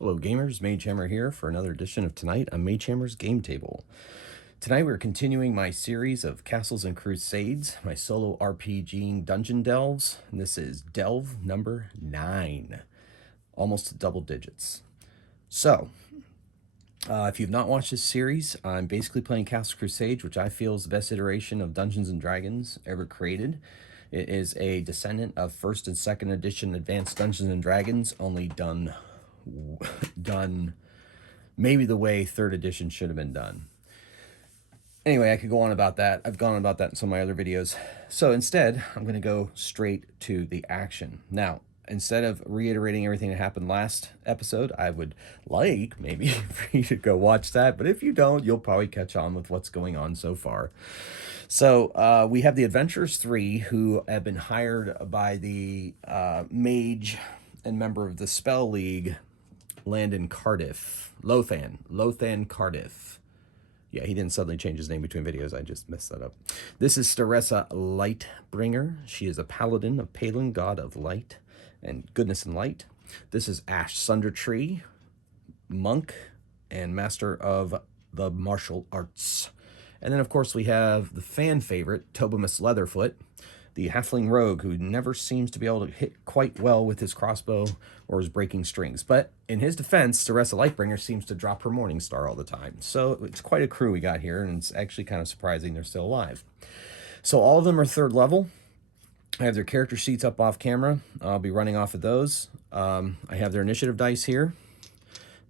Hello gamers, Magehammer here for another edition of Tonight on Magehammer's Game Table. Tonight we're continuing my series of Castles and Crusades, my solo RPG dungeon delves, and this is delve number 9, almost double digits. So, if you've not watched this series, I'm basically playing Castle Crusade, which I feel is the best iteration of Dungeons & Dragons ever created. It is a descendant of 1st and 2nd edition Advanced Dungeons & Dragons, only done maybe the way 3rd edition should have been done. Anyway, I could go on about that. I've gone on about that in some of my other videos. So instead, I'm going to go straight to the action. Now, instead of reiterating everything that happened last episode, I would like maybe for you to go watch that. But if you don't, you'll probably catch on with what's going on so far. So we have the Adventurers 3 who have been hired by the mage and member of the Spell League, Lothan Cardiff. Yeah, he didn't suddenly change his name between videos. I just messed that up. This is Staressa Lightbringer. She is a paladin of Palin, god of light and goodness and light. This is Ash Sundertree, monk and master of the martial arts. And then, of course, we have the fan favorite, Tobimus Leatherfoot, the halfling rogue who never seems to be able to hit quite well with his crossbow or his breaking strings. But in his defense, Staressa Lightbringer seems to drop her morning star all the time. So it's quite a crew we got here, and it's actually kind of surprising they're still alive. So all of them are 3rd level. I have their character sheets up off camera. I'll be running off of those. I have their initiative dice here.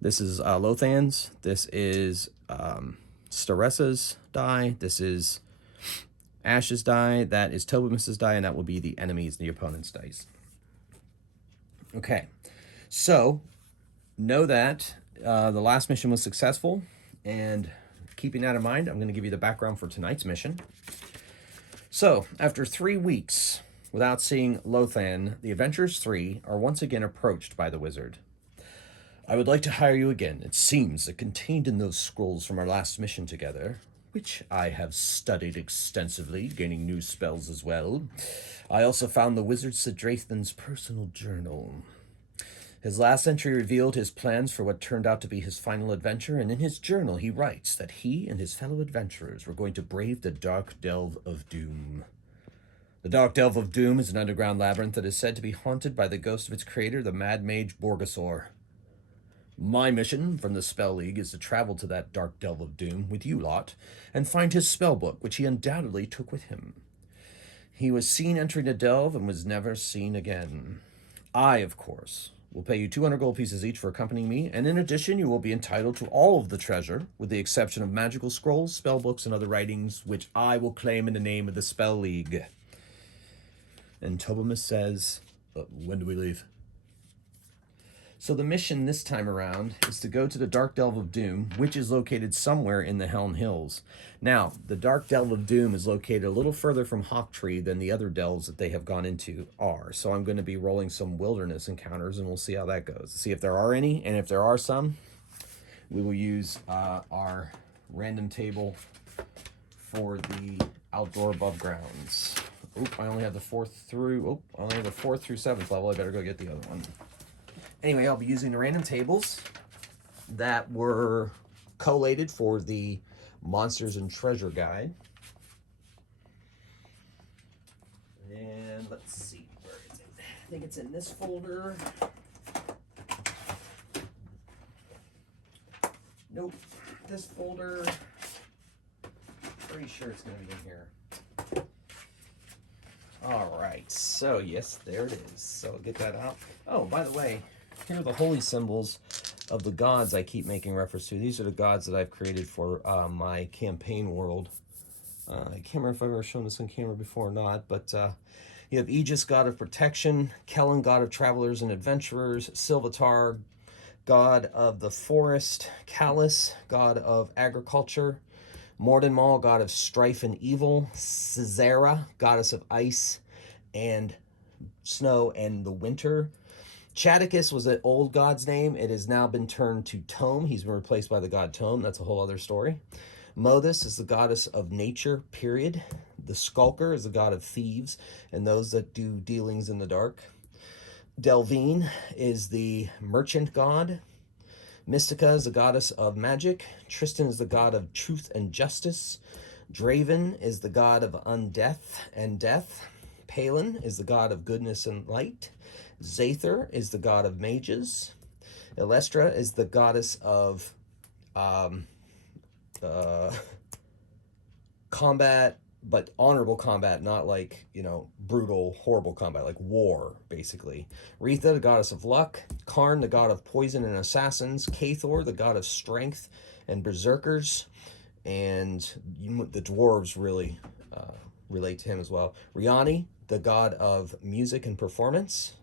This is Lothan's. This is Staressa's die. This is Ash's die, that is Tobimus's die, and that will be the enemy's, the opponent's dice. Okay, so know that the last mission was successful, and keeping that in mind, I'm going to give you the background for tonight's mission. So, after 3 weeks without seeing Lothan, the Adventurers 3 are once again approached by the wizard. I would like to hire you again. It seems that contained in those scrolls from our last mission together, which I have studied extensively, gaining new spells as well. I also found the wizard Sendrathan's personal journal. His last entry revealed his plans for what turned out to be his final adventure, and in his journal he writes that he and his fellow adventurers were going to brave the Dark Delve of Doom. The Dark Delve of Doom is an underground labyrinth that is said to be haunted by the ghost of its creator, the Mad Mage Borgasaur. My mission from the Spell League is to travel to that Dark Delve of Doom with you lot and find his spell book, which he undoubtedly took with him. He was seen entering the delve and was never seen again. I, of course, will pay you 200 gold pieces each for accompanying me, and in addition you will be entitled to all of the treasure, with the exception of magical scrolls, spell books, and other writings, which I will claim in the name of the Spell League. And Tobimus says, when do we leave? So the mission this time around is to go to the Dark Delve of Doom, which is located somewhere in the Helm Hills. Now, the Dark Delve of Doom is located a little further from Hawktree than the other delves that they have gone into are. So I'm going to be rolling some wilderness encounters, and we'll see how that goes. See if there are any, and if there are some, we will use our random table for the outdoor above grounds. Oop, I only have the 4th through 7th level. I better go get the other one. Anyway, I'll be using the random tables that were collated for the Monsters and Treasure Guide. And let's see, where is it? I think it's in this folder. Nope, this folder. Pretty sure it's going to be in here. All right, so yes, there it is. So I'll get that out. Oh, by the way, here are the holy symbols of the gods I keep making reference to. These are the gods that I've created for my campaign world. I can't remember if I've ever shown this on camera before or not, but you have Aegis, god of protection, Kellen, god of travelers and adventurers, Silvatar, god of the forest, Callus, god of agriculture, Mordenmal, god of strife and evil, Caesara, goddess of ice and snow and the winter. Chadicus was an old god's name. It has now been turned to Tome. He's been replaced by the god Tome. That's a whole other story. Modus is the goddess of nature, period. The Skulker is the god of thieves and those that do dealings in the dark. Delvine is the merchant god. Mystica is the goddess of magic. Tristan is the god of truth and justice. Draven is the god of undeath and death. Palin is the god of goodness and light. Zather is the god of mages. Elestra is the goddess of combat, but honorable combat, not like, you know, brutal, horrible combat, like war, basically. Retha, the goddess of luck. Karn, the god of poison and assassins. Kathor, the god of strength and berserkers. And the dwarves really relate to him as well. Riani, the god of music and performance.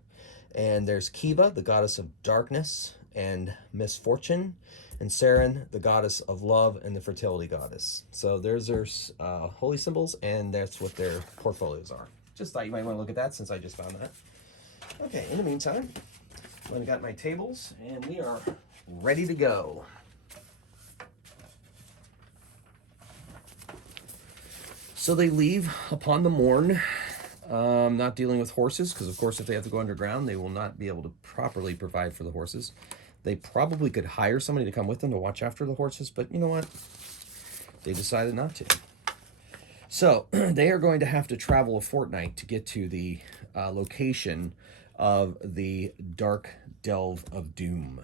And there's Kiva, the goddess of darkness and misfortune. And Saren, the goddess of love and the fertility goddess. So there's their holy symbols, and that's what their portfolios are. Just thought you might want to look at that since I just found that. Okay, in the meantime, I've got my tables, and we are ready to go. So they leave upon the morn, not dealing with horses, because of course if they have to go underground, they will not be able to properly provide for the horses. They probably could hire somebody to come with them to watch after the horses, but you know what? They decided not to. So they are going to have to travel a fortnight to get to the location of the Dark Delve of Doom.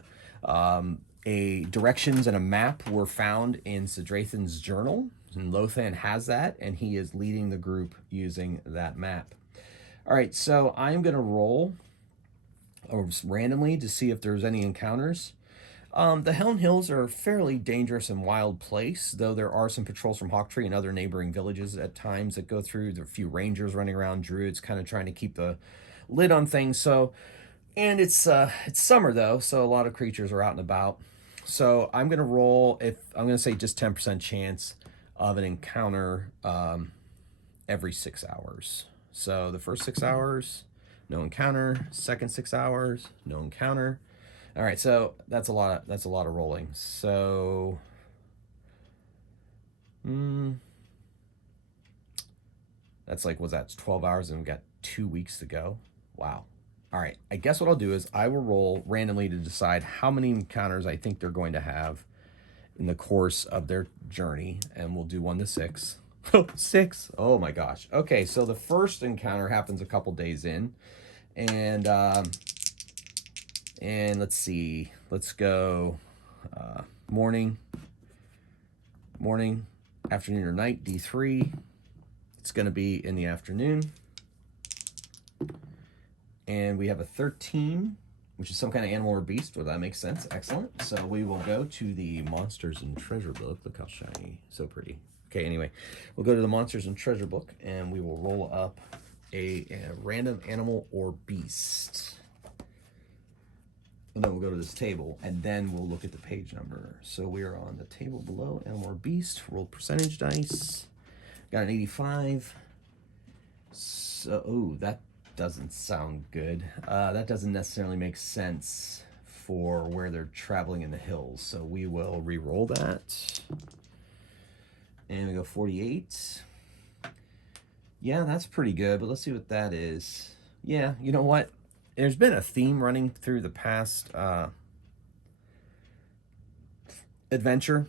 Directions and a map were found in Sendrathan's journal, and Lothan has that, and he is leading the group using that map. All right, so I'm going to roll randomly to see if there's any encounters. The Helm Hills are a fairly dangerous and wild place, though there are some patrols from Hawktree and other neighboring villages at times that go through. There are a few rangers running around, druids kind of trying to keep the lid on things. So, and it's summer though, so a lot of creatures are out and about. So I'm gonna roll, I'm gonna say just 10% chance of an encounter every 6 hours. So the first 6 hours, no encounter. Second 6 hours, no encounter. All right, so that's a lot of rolling. So that's like, what's that? 12 hours, and we've got 2 weeks to go. Wow. All right, I guess what I'll do is I will roll randomly to decide how many encounters I think they're going to have in the course of their journey, and we'll do 1 to 6. 6. Oh my gosh. Okay, so the first encounter happens a couple days in, and let's see. Let's go morning, afternoon, or night. D3. It's going to be in the afternoon, and we have a 13, which is some kind of animal or beast. Well, that makes sense. Excellent. So we will go to the Monsters and Treasure book. Look how shiny. So pretty. Okay, anyway, we'll go to the Monsters and Treasure book, and we will roll up a random animal or beast. And then we'll go to this table, and then we'll look at the page number. So we are on the table below, animal or beast. Roll percentage dice. Got an 85. So, oh, that doesn't sound good. That doesn't necessarily make sense for where they're traveling in the hills. So we will re-roll that. And we go 48. Yeah, that's pretty good, but let's see what that is. Yeah, you know what? There's been a theme running through the past adventure,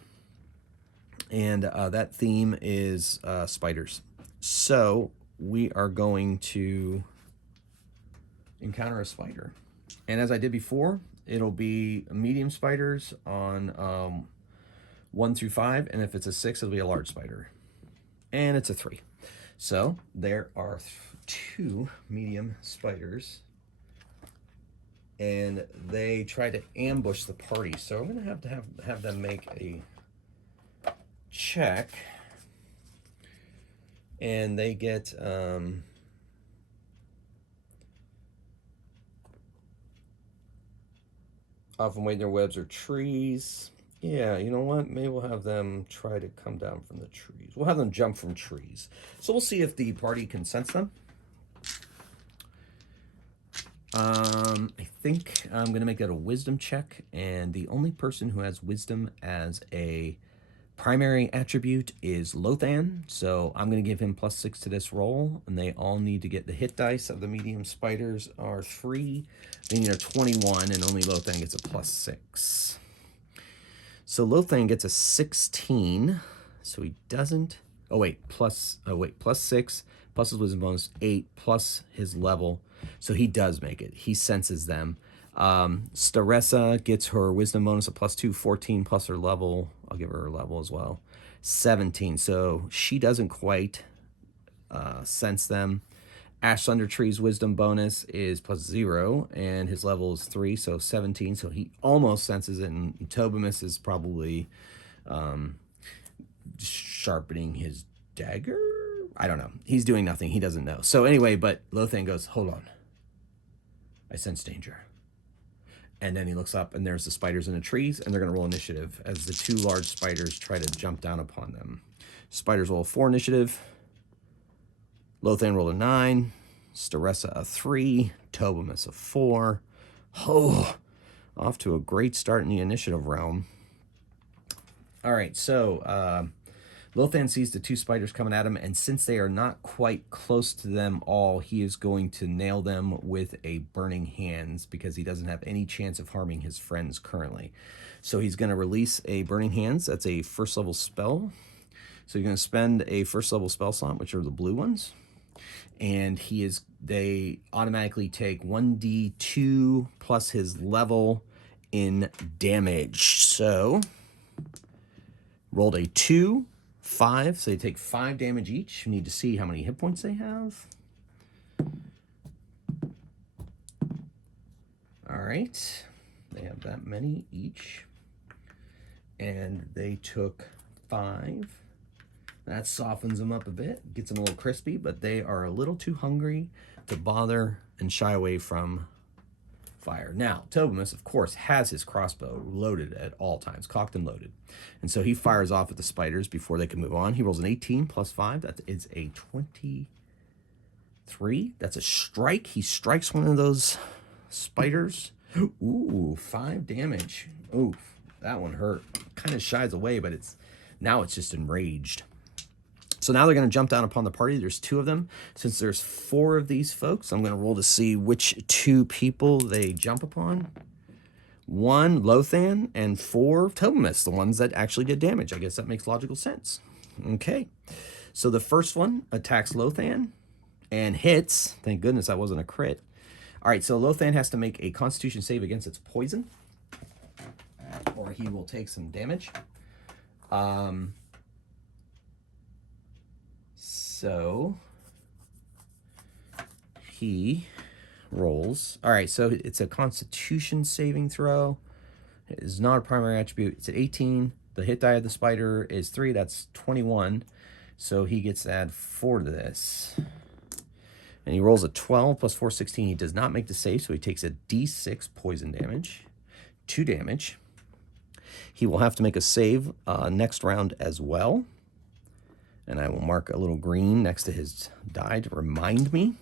and that theme is spiders. So we are going to encounter a spider. And as I did before, it'll be medium spiders on 1 through 5, and if it's a 6, it'll be a large spider. And it's a 3. So there are 2 medium spiders, and they try to ambush the party. So I'm going to have them make a check, and they get often wait in their webs or trees. Yeah, you know what? Maybe we'll have them try to come down from the trees. We'll have them jump from trees. So we'll see if the party can sense them. I think I'm going to make that a wisdom check, and the only person who has wisdom as a primary attribute is Lothan, so I'm going to give him +6 to this roll, and they all need to get the hit dice of the medium spiders are 3. They need a 21, and only Lothan gets a +6. So Lothan gets a 16, so he doesn't. Plus 6, plus his wisdom bonus, 8, plus his level. So he does make it. He senses them. Staressa gets her wisdom bonus of +2, 14, plus her level. I'll give her level as well. 17. So she doesn't quite sense them. Ash Thundertree's wisdom bonus is +0, and his level is 3, so 17. So he almost senses it, and Tobimus is probably sharpening his dagger. I don't know. He's doing nothing. He doesn't know. So anyway, but Lothan goes, hold on. I sense danger. And then he looks up, and there's the spiders in the trees, and they're going to roll initiative as the 2 large spiders try to jump down upon them. Spiders roll a 4 initiative. Lothan rolled a 9. Staressa a 3. Tobimus a 4. Oh, off to a great start in the initiative realm. All right, so Lothan sees the 2 spiders coming at him, and since they are not quite close to them all, he is going to nail them with a burning hands because he doesn't have any chance of harming his friends currently. So he's going to release a burning hands. That's a 1st level spell. So you're going to spend a 1st level spell slot, which are the blue ones. And they automatically take 1d2 plus his level in damage. So rolled a 2, 5, so they take 5 damage each. You need to see how many hit points they have. All right, they have that many each. And they took 5. That softens them up a bit, gets them a little crispy, but they are a little too hungry to bother and shy away from fire. Now, Tobimus, of course, has his crossbow loaded at all times, cocked and loaded. And so he fires off at the spiders before they can move on. He rolls an 18 plus 5. That is a 23. That's a strike. He strikes one of those spiders. Ooh, 5 damage. Ooh, that one hurt. Kind of shies away, but now it's just enraged. So now they're going to jump down upon the party. There's 2 of them. Since there's 4 of these folks, I'm going to roll to see which 2 people they jump upon. 1, Lothan, and 4, Tobimus, the ones that actually did damage. I guess that makes logical sense. Okay. So the first one attacks Lothan and hits. Thank goodness that wasn't a crit. All right, so Lothan has to make a Constitution save against its poison, or he will take some damage. So he rolls. All right, so it's a Constitution saving throw. It is not a primary attribute. It's at 18. The hit die of the spider is 3. That's 21. So he gets to add 4 to this. And he rolls a 12 plus 4, 16. He does not make the save, so he takes a d6 poison damage, 2 damage. He will have to make a save next round as well. And I will mark a little green next to his die to remind me.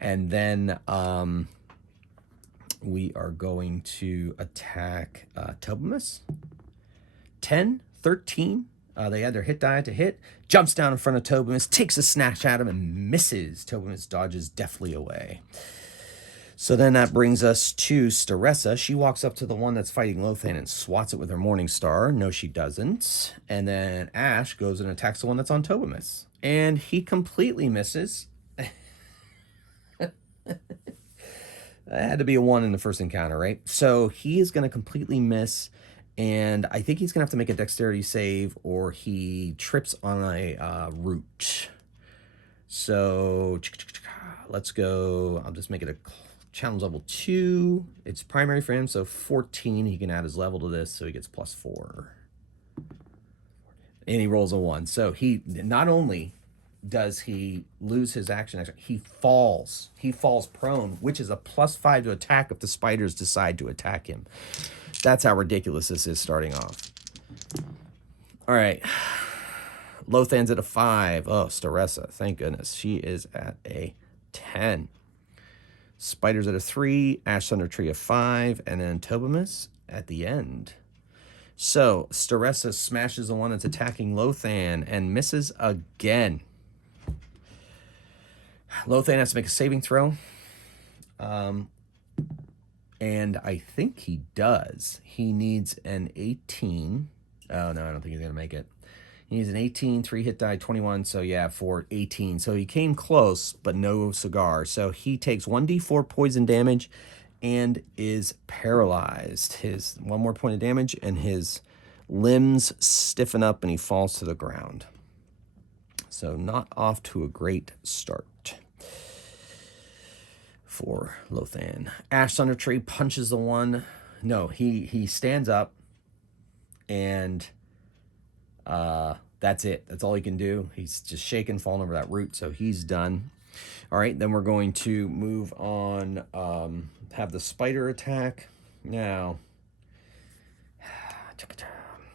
And then we are going to attack Tobimus. 10, 13. They add their hit die to hit. Jumps down in front of Tobimus, takes a snatch at him, and misses. Tobimus dodges deftly away. So then that brings us to Staressa. She walks up to the one that's fighting Lothan and swats it with her Morning Star. No, she doesn't. And then Ash goes and attacks the one that's on Tobimus. And he completely misses. That had to be a 1 in the first encounter, right? So he is going to completely miss. And I think he's going to have to make a dexterity save or he trips on a root. So let's go. I'll just make it a challenge level 2. It's primary for him, so 14. He can add his level to this, so he gets +4. And he rolls a 1. So he not only does he lose his action, he falls. He falls prone, which is a +5 to attack if the spiders decide to attack him. That's how ridiculous this is starting off. All right. Lothan's at a 5. Oh, Staressa, thank goodness. She is at a 10. Spiders at a 3, Ash Thundertree a 5, and then Tobimus at the end. So Staressa smashes the one that's attacking Lothan and misses again. Lothan has to make a saving throw. And I think he does. He needs an 18. Oh, no, I don't think he's going to make it. He needs an 18, 3 hit die, 21. So, yeah, for 18. So he came close, but no cigar. So he takes 1d4 poison damage and is paralyzed. His 1 more point of damage, and his limbs stiffen up, and he falls to the ground. So not off to a great start for Lothan. Ash Thunder Tree punches the one. No, he stands up, and that's it. That's all he can do. He's just shaking, falling over that root, so he's done. All right, then we're going to move on, have the spider attack. Now,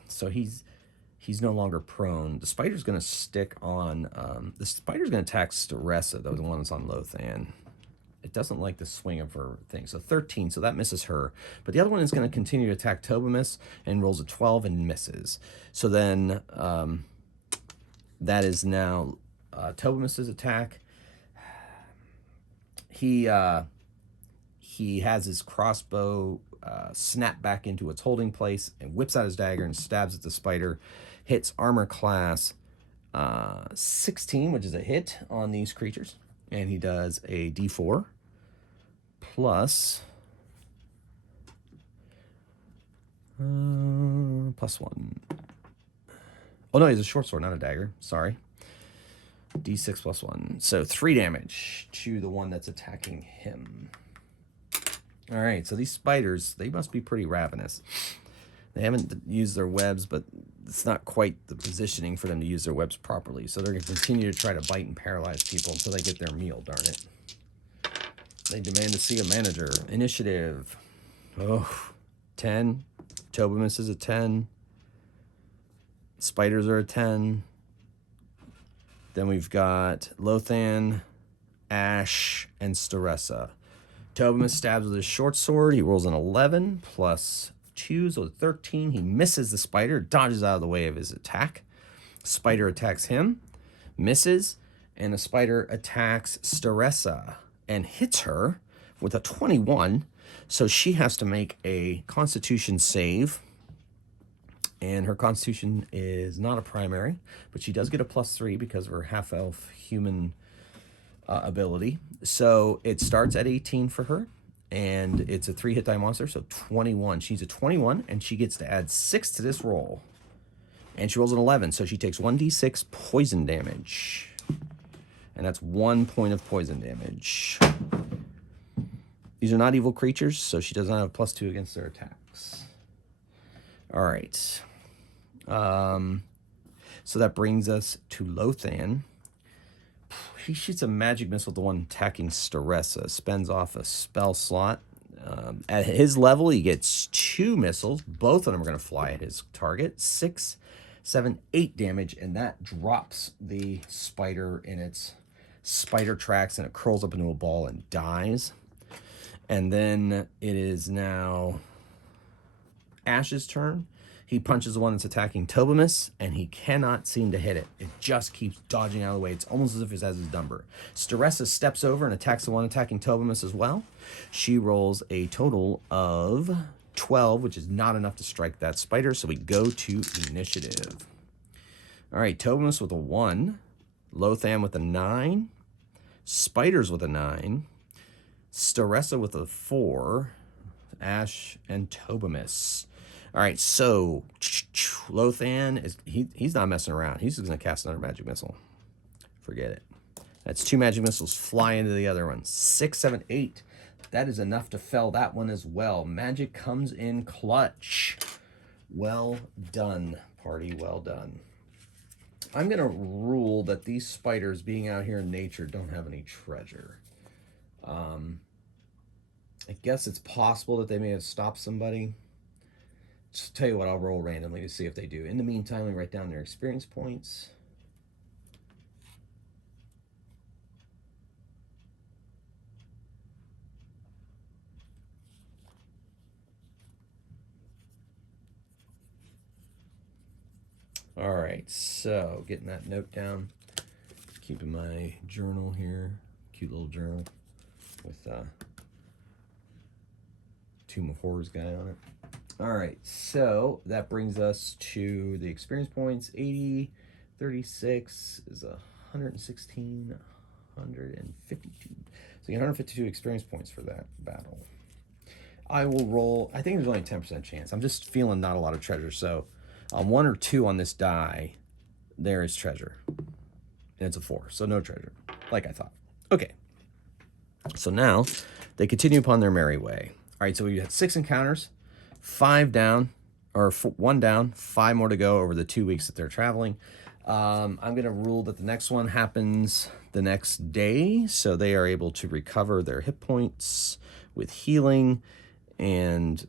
so he's no longer prone. The spider's going to stick on, the spider's going to attack Staressa, the one that's on Lothan. It doesn't like the swing of her thing. So 13, so that misses her. But the other one is going to continue to attack Tobimus and rolls a 12 and misses. So then that is now Tobimus's attack. He has his crossbow snap back into its holding place and whips out his dagger and stabs at the spider. Hits armor class 16, which is a hit on these creatures. And he does a d4 plus +1. Oh, no, he's a short sword, not a dagger. Sorry. D6 plus 1. So 3 damage to the one that's attacking him. All right, so these spiders, they must be pretty ravenous. They haven't used their webs, but it's not quite the positioning for them to use their webs properly. So they're going to continue to try to bite and paralyze people until they get their meal, darn it. They demand to see a manager. Initiative. Oh, 10. Tobimus is a 10. Spiders are a 10. Then we've got Lothan, Ash, and Staressa. Tobimus stabs with his short sword. He rolls an 11 plus 2, so 13. He misses the spider, dodges out of the way of his attack. Spider attacks him, misses, and the spider attacks Staressa and hits her with a 21. So she has to make a Constitution save. And her Constitution is not a primary, but she does get a +3 because of her half-elf human ability. So it starts at 18 for her, and it's a 3 hit die monster, so 21. She's a 21, and she gets to add 6 to this roll. And she rolls an 11, so she takes 1d6 poison damage. And that's 1 point of poison damage. These are not evil creatures, so she does not have +2 against their attacks. All right. So that brings us to Lothan. He shoots a magic missile at the one attacking Staressa, spends off a spell slot. At his level, he gets 2 missiles. Both of them are going to fly at his target. 6, 7, 8 damage, and that drops the spider in its spider tracks, and it curls up into a ball and dies. And then it is now Ash's turn. He punches the one that's attacking Tobimus, and he cannot seem to hit it. It just keeps dodging out of the way. It's almost as if it has his number. Staressa steps over and attacks the one attacking Tobimus as well. She rolls a total of 12, which is not enough to strike that spider, so we go to initiative. All right, Tobimus with a 1, Lothan with a 9, Spiders with a 9, Staressa with a 4, Ash and Tobimus. All right, so Lothan he's not messing around. He's just going to cast another magic missile. Forget it. That's 2 magic missiles fly into the other one. 6, 7, 8. That is enough to fell that one as well. Magic comes in clutch. Well done, party. Well done. I'm going to rule that these spiders being out here in nature don't have any treasure. I guess it's possible that they may have stopped somebody. Just tell you what, I'll roll randomly to see if they do. In the meantime, we write down their experience points. All right, so getting that note down, keeping my journal here, cute little journal with Tomb of Horrors guy on it. All right, so that brings us to the experience points. 80, 36 is 116, 152. So you get 152 experience points for that battle. I will roll. I think there's only a 10% chance. I'm just feeling not a lot of treasure. So 1 or 2 on this die, there is treasure. And it's a 4, so no treasure, like I thought. Okay. So now they continue upon their merry way. All right, so we had 6 encounters, 5 down, or 1 down, 5 more to go over the 2 weeks that they're traveling. I'm going to rule that the next one happens the next day, so they are able to recover their hit points with healing. And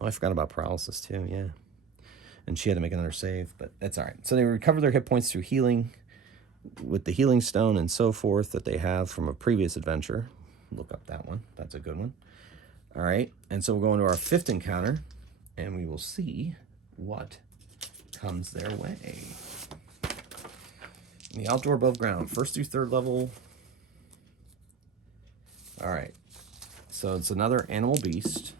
I forgot about paralysis too, yeah. And she had to make another save, but that's all right. So they recover their hit points through healing with the healing stone and so forth that they have from a previous adventure. Look up that one. That's a good one. All right, and so we'll go into our 5th encounter, and we will see what comes their way. The outdoor above ground, 1st through 3rd level. All right, so it's another animal beast.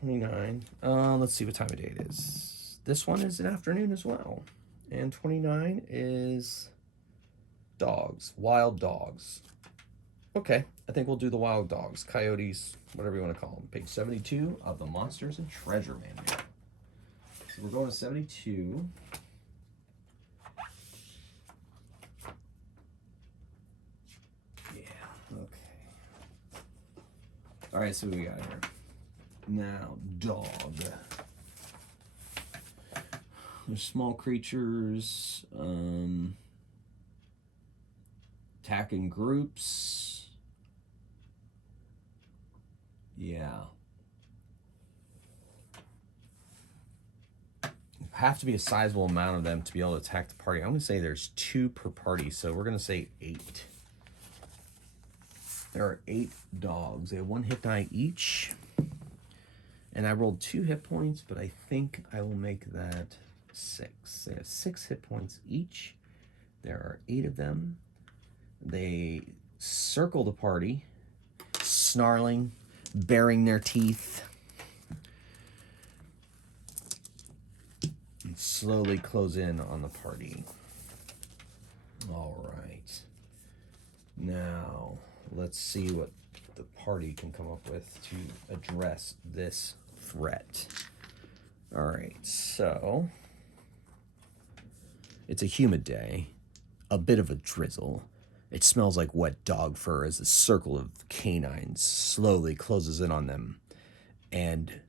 29. Let's see what time of day it is. This one is an afternoon as well. And 29 is dogs, wild dogs. Okay, I think we'll do the wild dogs, coyotes, whatever you want to call them. Page 72 of the Monsters and Treasure Manual. So we're going to 72. Yeah, okay. All right, so what we got here? Now, dog. There's small creatures, attacking groups. Yeah. Have to be a sizable amount of them to be able to attack the party. I'm going to say there's 2 per party, so we're going to say 8. There are 8 dogs. They have 1 hit die each. And I rolled 2 hit points, but I think I will make that 6. They have 6 hit points each. There are 8 of them. They circle the party, snarling, baring their teeth, and slowly close in on the party. All right. Now, let's see what the party can come up with to address this threat. All right, so it's a humid day, a bit of a drizzle. It smells like wet dog fur as a circle of canines slowly closes in on them and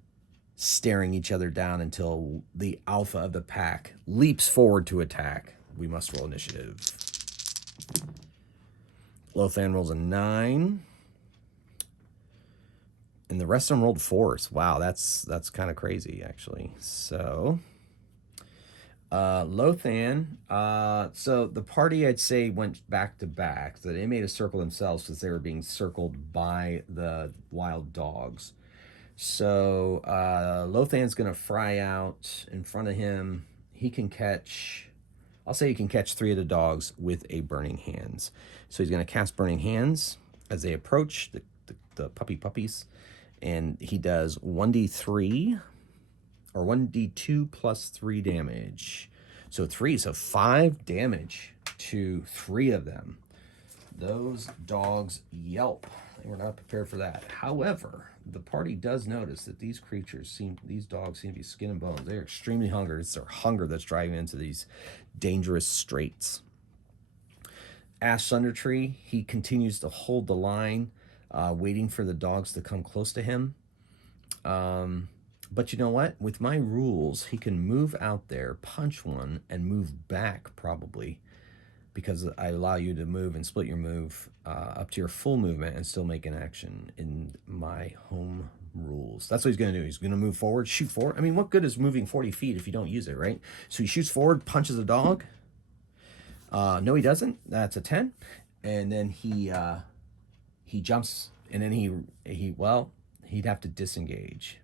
staring each other down until the alpha of the pack leaps forward to attack. We must roll initiative. Lothan rolls a 9. And the rest of them rolled 4s. Wow, that's kind of crazy, actually. So, Lothan, so the party, I'd say, went back to back. So they made a circle themselves because they were being circled by the wild dogs. So Lothan's going to fry out in front of him. He can catch, I'll say he can catch 3 of the dogs with a Burning Hands. So he's going to cast Burning Hands as they approach the puppies. And he does 1d3 or 1d2 plus 3 damage. So 5 damage to 3 of them. Those dogs yelp. They were not prepared for that. However, the party does notice that these dogs seem to be skin and bones. They're extremely hungry. It's their hunger that's driving into these dangerous straits. Ash Thundertree, he continues to hold the line, waiting for the dogs to come close to him. But you know what? With my rules, he can move out there, punch one, and move back probably, because I allow you to move and split your move up to your full movement and still make an action in my home rules. That's what he's going to do. He's going to move forward, shoot forward. I mean, what good is moving 40 feet if you don't use it, right? So he shoots forward, punches a dog. No, he doesn't. That's a 10. And then he jumps, and then he'd have to disengage.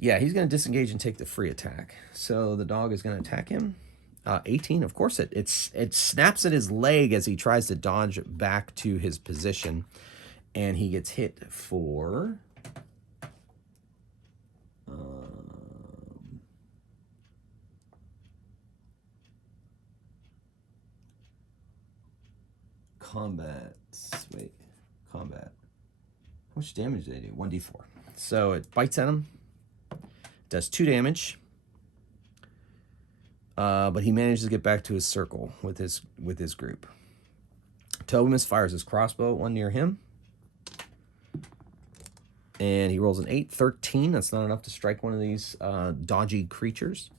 Yeah, he's going to disengage and take the free attack. So the dog is going to attack him. 18. Of course, it snaps at his leg as he tries to dodge back to his position, and he gets hit for combat. Wait, combat. How much damage did they do? 1d4. So it bites at him, does 2 damage. But he manages to get back to his circle with his group. Tobimus fires his crossbow at one near him. And he rolls an 8, 13. That's not enough to strike one of these dodgy creatures.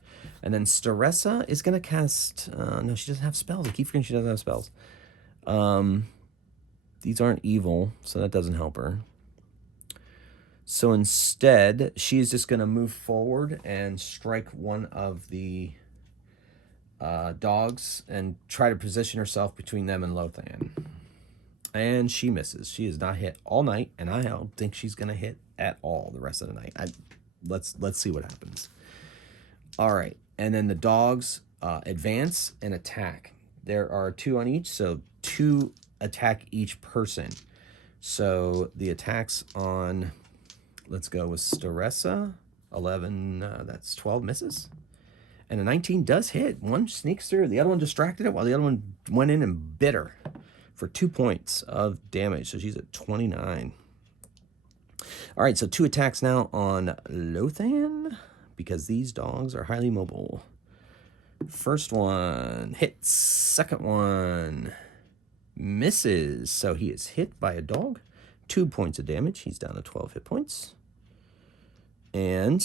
And then Staressa is going to cast... no, she doesn't have spells. I keep forgetting she doesn't have spells. These aren't evil, so that doesn't help her. So instead, she's just going to move forward and strike one of the dogs and try to position herself between them and Lothan. And she misses. She is not hit all night, and I don't think she's going to hit at all the rest of the night. Let's see what happens. All right, and then the dogs advance and attack. There are 2 on each, so 2 attack each person. So the attacks on, let's go with Staressa, 11, that's 12 misses. And a 19 does hit. One sneaks through. The other one distracted it while the other one went in and bit her for 2 points of damage. So she's at 29. All right, so 2 attacks now on Lothan because these dogs are highly mobile. First one hits. Second one misses. So he is hit by a dog. 2 points of damage. He's down to 12 hit points. And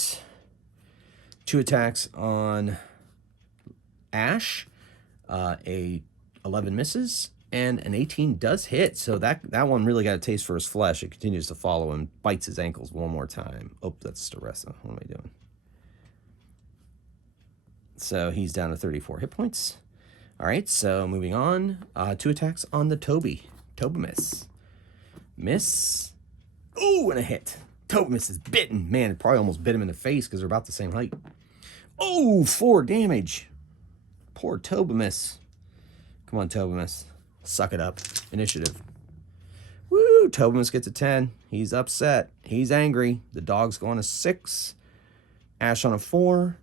2 attacks on Ash. A 11 misses, and an 18 does hit. So that one really got a taste for his flesh. It continues to follow him, bites his ankles one more time. Oh, that's Staressa. What am I doing? So he's down to 34 hit points. All right, so moving on. 2 attacks on the Tobimus. Miss. Oh, and a hit. Tobimus is bitten. Man, it probably almost bit him in the face because they're about the same height. Oh, 4 damage. Poor Tobimus. Come on, Tobimus. Suck it up. Initiative. Woo! Tobimus gets a 10. He's upset. He's angry. The dog's going to 6. Ash on a 4.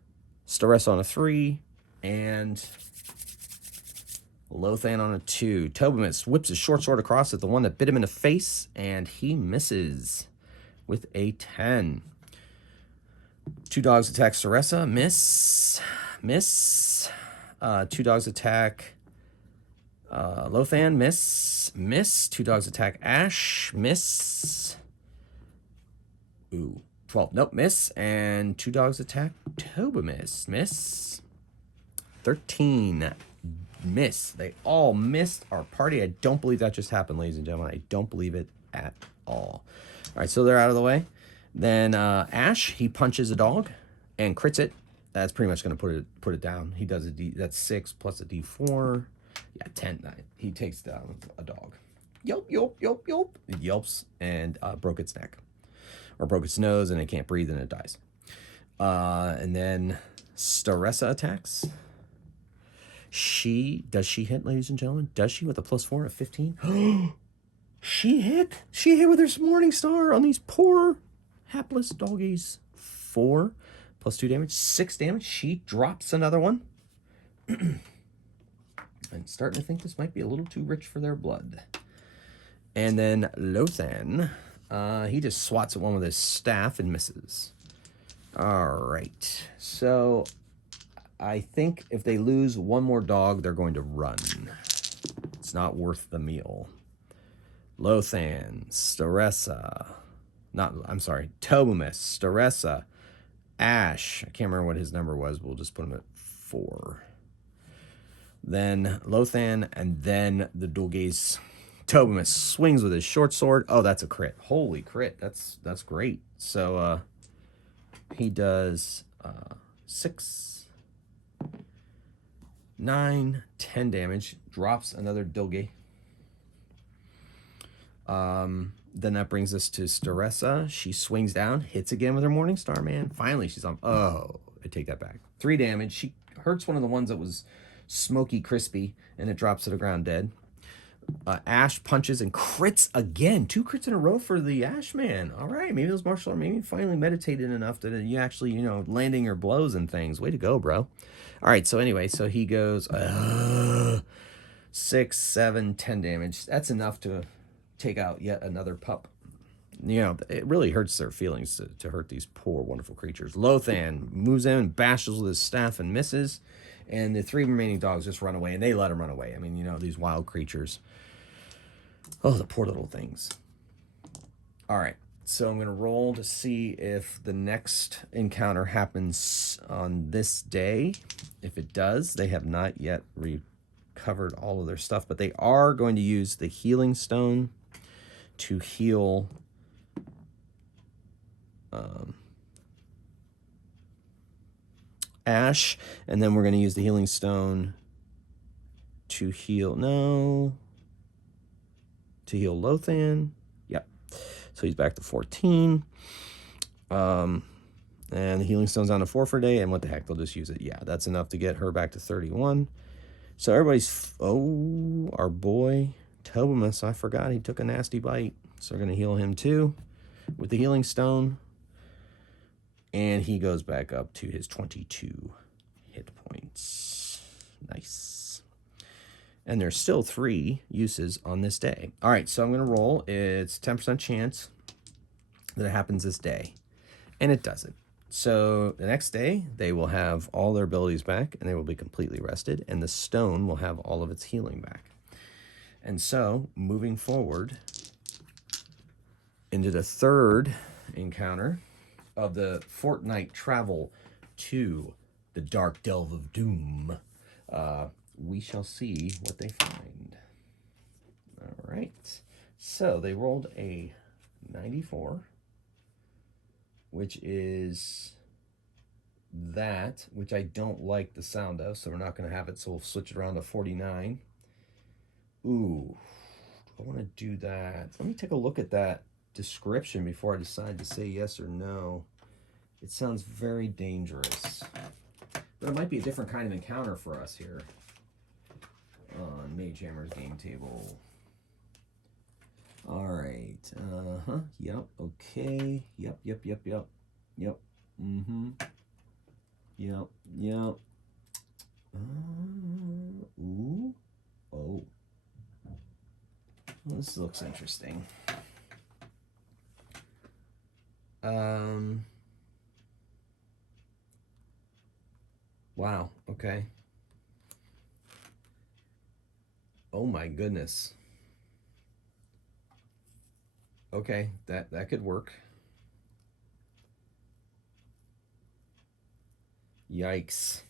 Staressa on a 3. And Lothan on a 2. Tobimus whips his short sword across at the one that bit him in the face, and he misses with a 10. 2 dogs attack Staressa. Miss. 2 dogs attack Lothan. Miss. 2 dogs attack Ash. Miss. Ooh. 12. Nope. Miss. And 2 dogs attack Tobimus. Miss. 13. Miss. They all missed our party. I don't believe that just happened, ladies and gentlemen. I don't believe it at all. All right, so they're out of the way. Then Ash, he punches a dog and crits it. That's pretty much going to put it down. He does that's 6 plus a D4. Yeah, 10. He takes down a dog. Yelp. It yelps and broke its neck. Or broke its nose and it can't breathe and it dies. And then Staressa attacks. Does she hit, ladies and gentlemen? Does she with a +4 of 15? She hit with her Morning Star on these poor hapless doggies. 4 plus 2 damage, 6 damage. She drops another one. I'm starting to think this might be a little too rich for their blood. And then Lothan, he just swats at one with his staff and misses. All right. So I think if they lose one more dog, they're going to run. It's not worth the meal. Lothan, Tobimus, Staressa, Ash. I can't remember what his number was. We'll just put him at 4. Then Lothan, and then the doggies. Tobimus swings with his short sword. Oh, that's a crit. Holy crit. That's great. So he does 6, 9, 10 damage. Drops another doggy. Then that brings us to Staressa. She swings down, hits again with her Morning Star, man. Finally, she's on. Oh, I take that back. 3 damage. She hurts one of the ones that was smoky, crispy, and it drops to the ground dead. Ash punches and crits again. 2 crits in a row for the Ash Man. All right, maybe those martial art, maybe finally meditated enough that you actually, landing your blows and things. Way to go, bro. All right, so anyway, so he goes 6, 7, 10 damage. That's enough to take out yet another pup. It really hurts their feelings to hurt these poor, wonderful creatures. Lothan moves in, bashes with his staff and misses. And the 3 remaining dogs just run away, and they let him run away. I mean, these wild creatures. Oh, the poor little things. All right, so I'm going to roll to see if the next encounter happens on this day. If it does, they have not yet recovered all of their stuff, but they are going to use the healing stone to heal Ash, and then we're going to use the healing stone to heal Lothan. Yep. So he's back to 14. And the healing stone's on to 4 for a day, and what the heck, they'll just use it. Yeah, that's enough to get her back to 31. So everybody's, our boy Tobimus, I forgot he took a nasty bite. So we're going to heal him too with the healing stone. And he goes back up to his 22 hit points. Nice. And there's still 3 uses on this day. All right, so I'm going to roll. It's 10% chance that it happens this day. And it doesn't. So the next day, they will have all their abilities back, and they will be completely rested, and the stone will have all of its healing back. And so, moving forward into the 3rd encounter of the fortnight travel to the Dark Delve of Doom, we shall see what they find. All right. So they rolled a 94, which is that, which I don't like the sound of, so we're not going to have it, so we'll switch it around to 49. Ooh, I want to do that. Let me take a look at that description before I decide to say yes or no. It sounds very dangerous, but it might be a different kind of encounter for us here on Magehammer's game table. All right. Yep. Okay. Yep. Yep. Ooh. Oh. Well, this looks interesting. Wow. Okay. Oh my goodness. Okay, that could work. Yikes.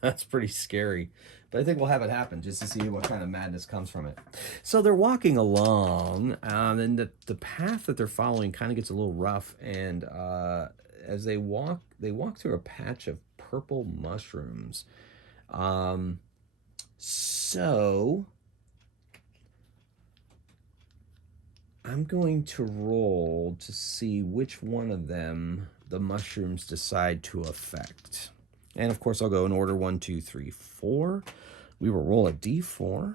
That's pretty scary. But I think we'll have it happen just to see what kind of madness comes from it. So they're walking along, and the path that they're following kind of gets a little rough. And as they walk through a patch of purple mushrooms. So I'm going to roll to see which one of them the mushrooms decide to affect. And of course, I'll go in order 1, 2, 3, 4. We will roll a d4.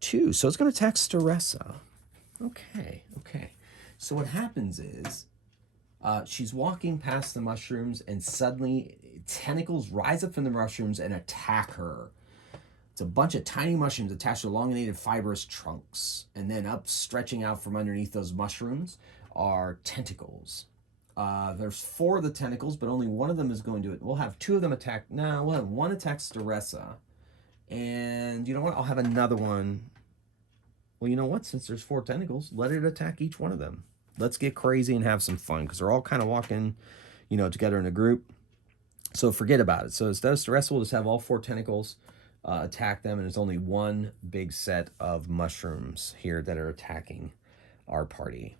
2. So it's going to attack Staressa. Okay. So what happens is she's walking past the mushrooms, and suddenly tentacles rise up from the mushrooms and attack her. It's a bunch of tiny mushrooms attached to elongated fibrous trunks. And then up, stretching out from underneath those mushrooms, are tentacles. There's 4 of the tentacles, but only one of them is going to it. We'll have 2 of them attack. No, we'll have 1 attack Staressa. And you know what? I'll have another one. Well, you know what? Since there's 4 tentacles, let it attack each one of them. Let's get crazy and have some fun, because they're all kind of walking, together in a group. So forget about it. So instead of Staressa, we'll just have all 4 tentacles attack them, and there's only 1 big set of mushrooms here that are attacking our party.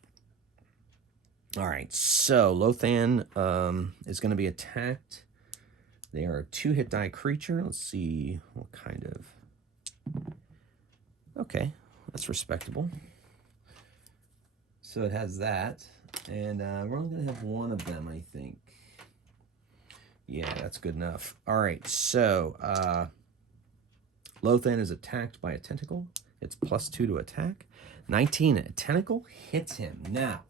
All right, so Lothan is going to be attacked. They are a 2-hit die creature. Let's see what kind of... Okay, that's respectable. So it has that, and we're only going to have 1 of them, I think. Yeah, that's good enough. All right, so Lothan is attacked by a tentacle. It's +2 to attack. 19, a tentacle hits him. Now,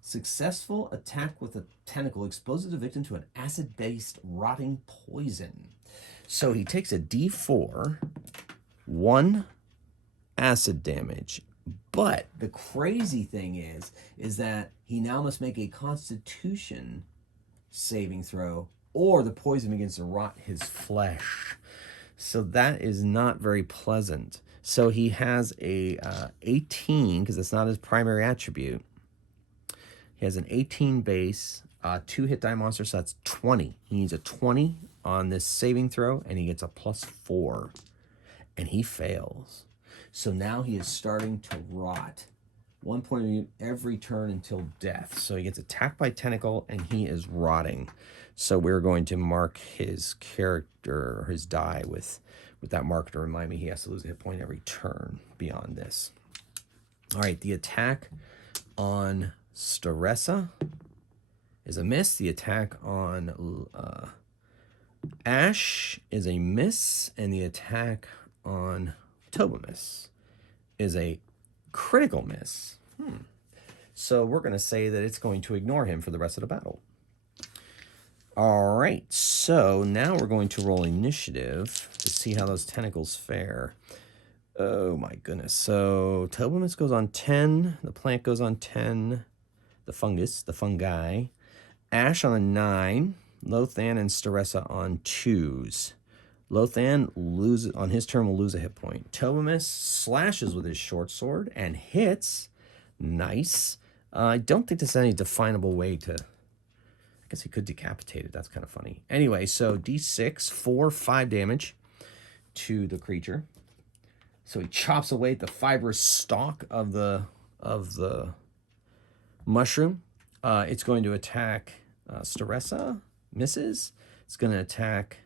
successful attack with a tentacle exposes the victim to an acid-based rotting poison. So he takes a D4, 1 acid damage. But the crazy thing is that he now must make a Constitution saving throw, or the poison begins to rot his flesh. So that is not very pleasant. So he has a 18, because it's not his primary attribute. He has an 18 base, 2 hit die monster, so that's 20. He needs a 20 on this saving throw, and he gets a +4. And he fails. So now he is starting to rot. 1 point every turn until death. So he gets attacked by tentacle, and he is rotting. So we're going to mark his character, or his die, with that marker to remind me he has to lose a hit point every turn beyond this. All right, the attack on Staressa is a miss. The attack on Ash is a miss. And the attack on Tobamus is a critical miss. So we're going to say that it's going to ignore him for the rest of the battle. All right, so now we're going to roll initiative to see how those tentacles fare. Oh my goodness. So Tobamus goes on 10, the plant goes on 10, the fungi. Ash on a 9, Lothan and Staressa on 2s. Lothan loses on his turn, will lose a hit point. Tobamus slashes with his short sword and hits. Nice. I don't think there's any definable way to... I guess he could decapitate it. That's kind of funny. Anyway, so D6, 4, 5 damage to the creature. So he chops away the fibrous stalk of the mushroom. It's going to attack Staressa. Misses. It's going to attack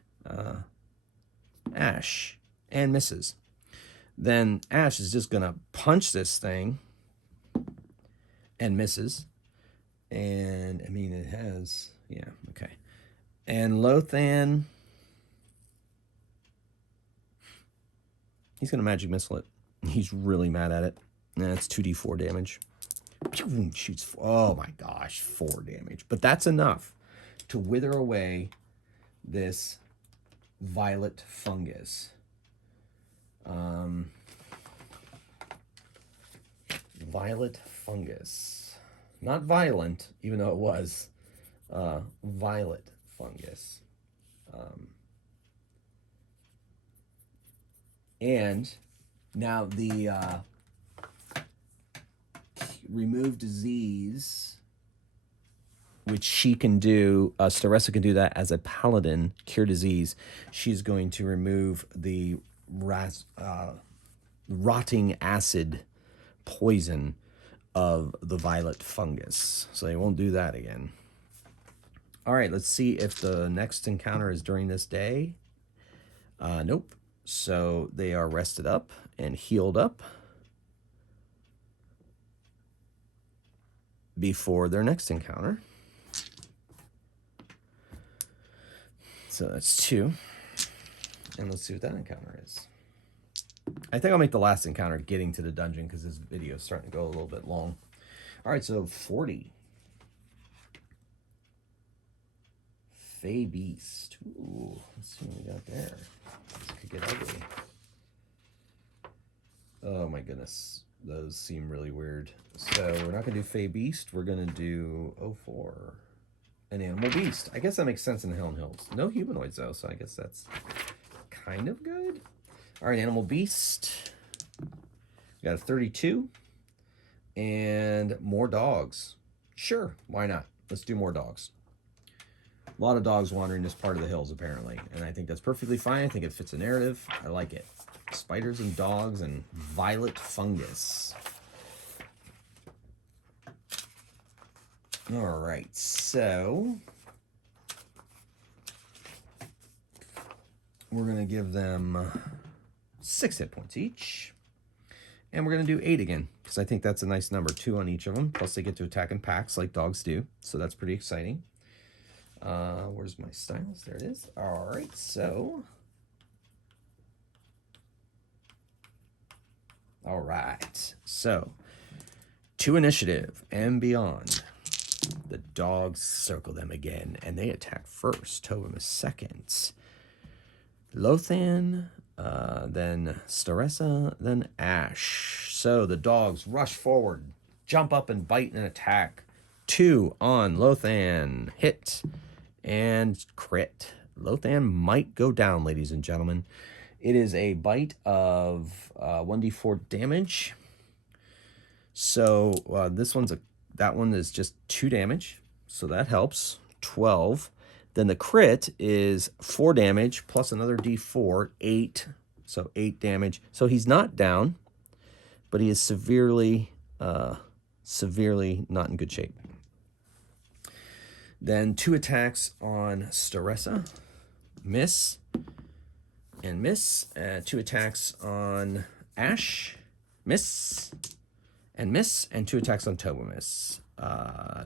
Ash and misses. Then Ash is just going to punch this thing and misses. And, I mean, it has... Yeah, okay. And Lothan... He's going to magic missile it. He's really mad at it. That's 2d4 damage. Shoots... Oh, my gosh. 4 damage. But that's enough to wither away this violet fungus. Violet fungus. Not violent, even though it was. Violet fungus. And now the remove disease, which she can do, Staressa can do that as a paladin, cure disease. She's going to remove the rotting acid poison of the violet fungus. So they won't do that again. All right, let's see if the next encounter is during this day. Nope. So they are rested up and healed up before their next encounter. So that's 2. And let's see what that encounter is. I think I'll make the last encounter getting to the dungeon because this video is starting to go a little bit long. All right, so 40. Fey Beast. Ooh, let's see what we got there. This could get ugly. Oh my goodness. Those seem really weird. So we're not going to do Fey Beast. We're going to do 04. An Animal Beast. I guess that makes sense in the Helen Hills. No humanoids though, so I guess that's kind of good. All right, Animal Beast. We got a 32. And more dogs. Sure, why not? Let's do more dogs. A lot of dogs wandering this part of the hills, apparently. And I think that's perfectly fine. I think it fits the narrative. I like it. Spiders and dogs and violet fungus. All right, so we're going to give them 6 hit points each. And we're going to do 8 again, because I think that's a nice number. 2 on each of them, plus they get to attack in packs like dogs do. So that's pretty exciting. Where's my stylus? There it is. All right, so. All right, so 2 initiative and beyond. The dogs circle them again, and they attack first. Tobin is second. Lothan, then Staressa, then Ash. So the dogs rush forward, jump up and bite and attack. 2 on Lothan. Hit and crit. Lothan might go down, ladies and gentlemen. It is a bite of 1d4 damage. So that one is just 2 damage. So that helps. 12. Then the crit is 4 damage plus another d4, 8. So 8 damage. So he's not down, but he is severely not in good shape. Then 2 attacks on Staressa. Miss and miss. 2 attacks on Ash. Miss and miss. And 2 attacks on Toba. Miss.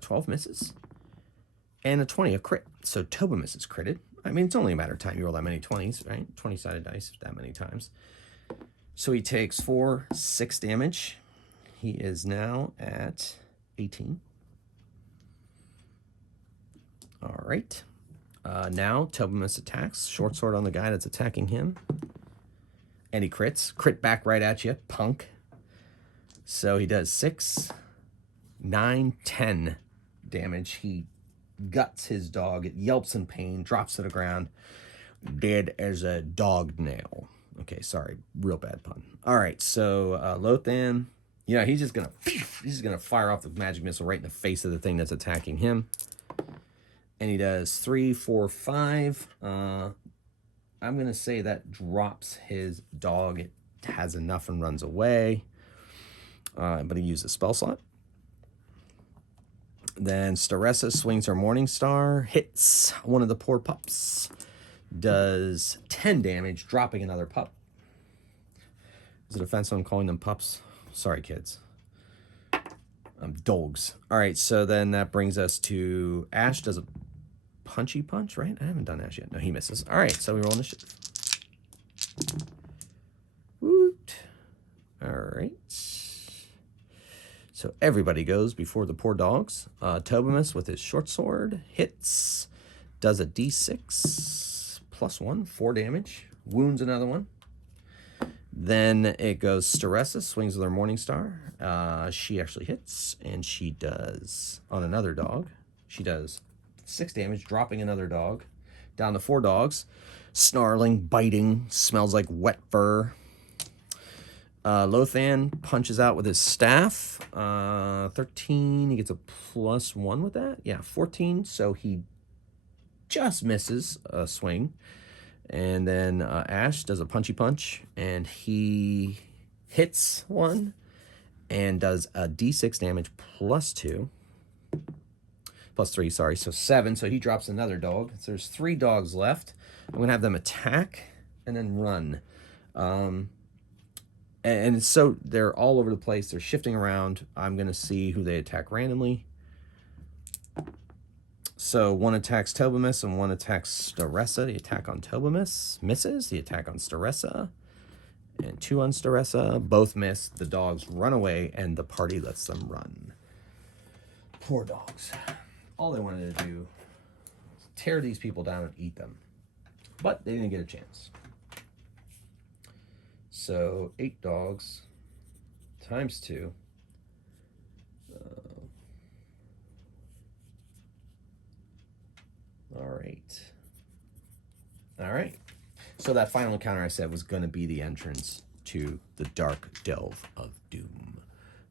12 misses. And a 20, a crit. So Toba misses critted. I mean, it's only a matter of time. You roll that many 20s, right? 20-sided dice that many times. So he takes 6 damage. He is now at 18. All right. Now Tobamus attacks. Short sword on the guy that's attacking him. And he crits. Crit back right at you, punk. So he does 6, 9, 10 damage. He guts his dog. It yelps in pain, drops to the ground, dead as a dog nail. Okay, sorry, real bad pun. All right, so Lothan, he's just gonna fire off the magic missile right in the face of the thing that's attacking him. And he does 3, 4, 5. I'm gonna say that drops his dog. It has enough and runs away. But he uses spell slot. Then Staressa swings her Morning Star, hits one of the poor pups, does 10 damage, dropping another pup. Is it offensive I'm calling them pups? Sorry, kids. Dogs. All right, so then that brings us to Ash does a punchy punch, right? I haven't done Ash yet. No, he misses. All right, so we roll initiative. Woot. All right. So everybody goes before the poor dogs. Tobamus with his short sword hits, does a d6 plus 1, 4 damage, wounds another one. Then it goes Staressa, swings with her Morning Star. She actually hits, and she does, on another dog, she does 6 damage, dropping another dog. Down to 4 dogs, snarling, biting, smells like wet fur. Lothan punches out with his staff. 13, he gets a plus 1 with that. Yeah, 14, so he just misses a swing. And then Ash does a punchy punch, and he hits one and does a d6 damage plus 2. Plus 3, sorry, so 7. So he drops another dog. So there's 3 dogs left. I'm going to have them attack and then run. And so they're all over the place. They're shifting around. I'm going to see who they attack randomly. So 1 attacks Tobamus and 1 attacks Staressa. The attack on Tobamus misses. The attack on Staressa. And 2 on Staressa. Both miss. The dogs run away, and the party lets them run. Poor dogs. All they wanted to do was tear these people down and eat them. But they didn't get a chance. So 8 dogs times 2. All right. So that final encounter I said was going to be the entrance to the Dark Delve of Doom.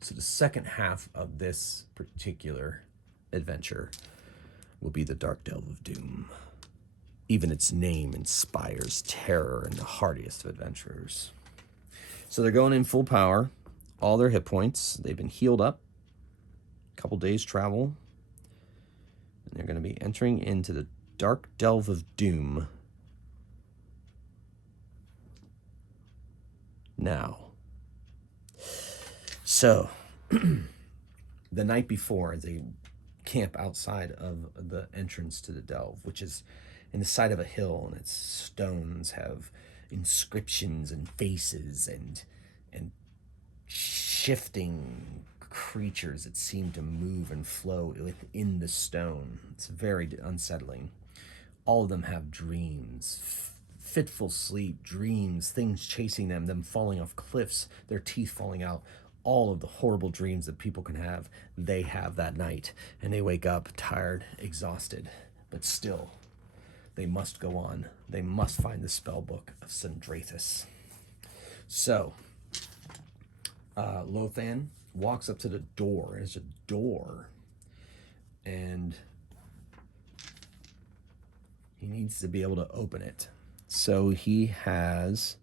So the second half of this particular adventure will be the Dark Delve of Doom. Even its name inspires terror in the hardiest of adventurers. So they're going in full power. All their hit points. They've been healed up. A couple days travel. And they're going to be entering into the Dark Delve of Doom. Now. So, the night before, as they camp outside of the entrance to the delve, which is in the side of a hill, and its stones have inscriptions and faces and shifting creatures that seem to move and flow within the stone. It's very unsettling. All of them have dreams, fitful sleep, dreams, things chasing them, them falling off cliffs, their teeth falling out. All of the horrible dreams that people can have, they have that night. And they wake up tired, exhausted, but still, they must go on. They must find the spell book of Sendrathan. So, Lothan walks up to the door. There's a door, and he needs to be able to open it. So he has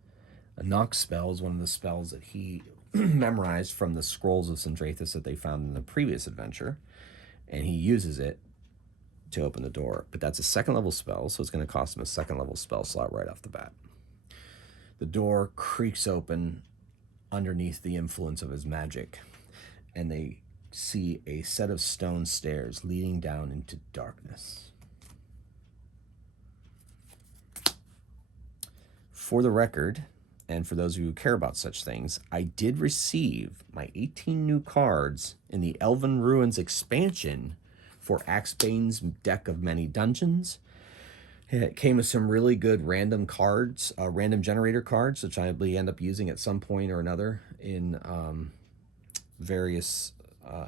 a knock spell, is one of the spells that he memorized from the scrolls of Sendrathan that they found in the previous adventure, and he uses it to open the door. But that's a second level spell, so it's going to cost him a second level spell slot right off the bat. The door creaks open underneath the influence of his magic, and they see a set of stone stairs leading down into darkness. For the record, and for those of you who care about such things, I did receive my 18 new cards in the Elven Ruins expansion for Axebane's deck of many dungeons. It came with some really good random cards, random generator cards, which I will end up using at some point or another in various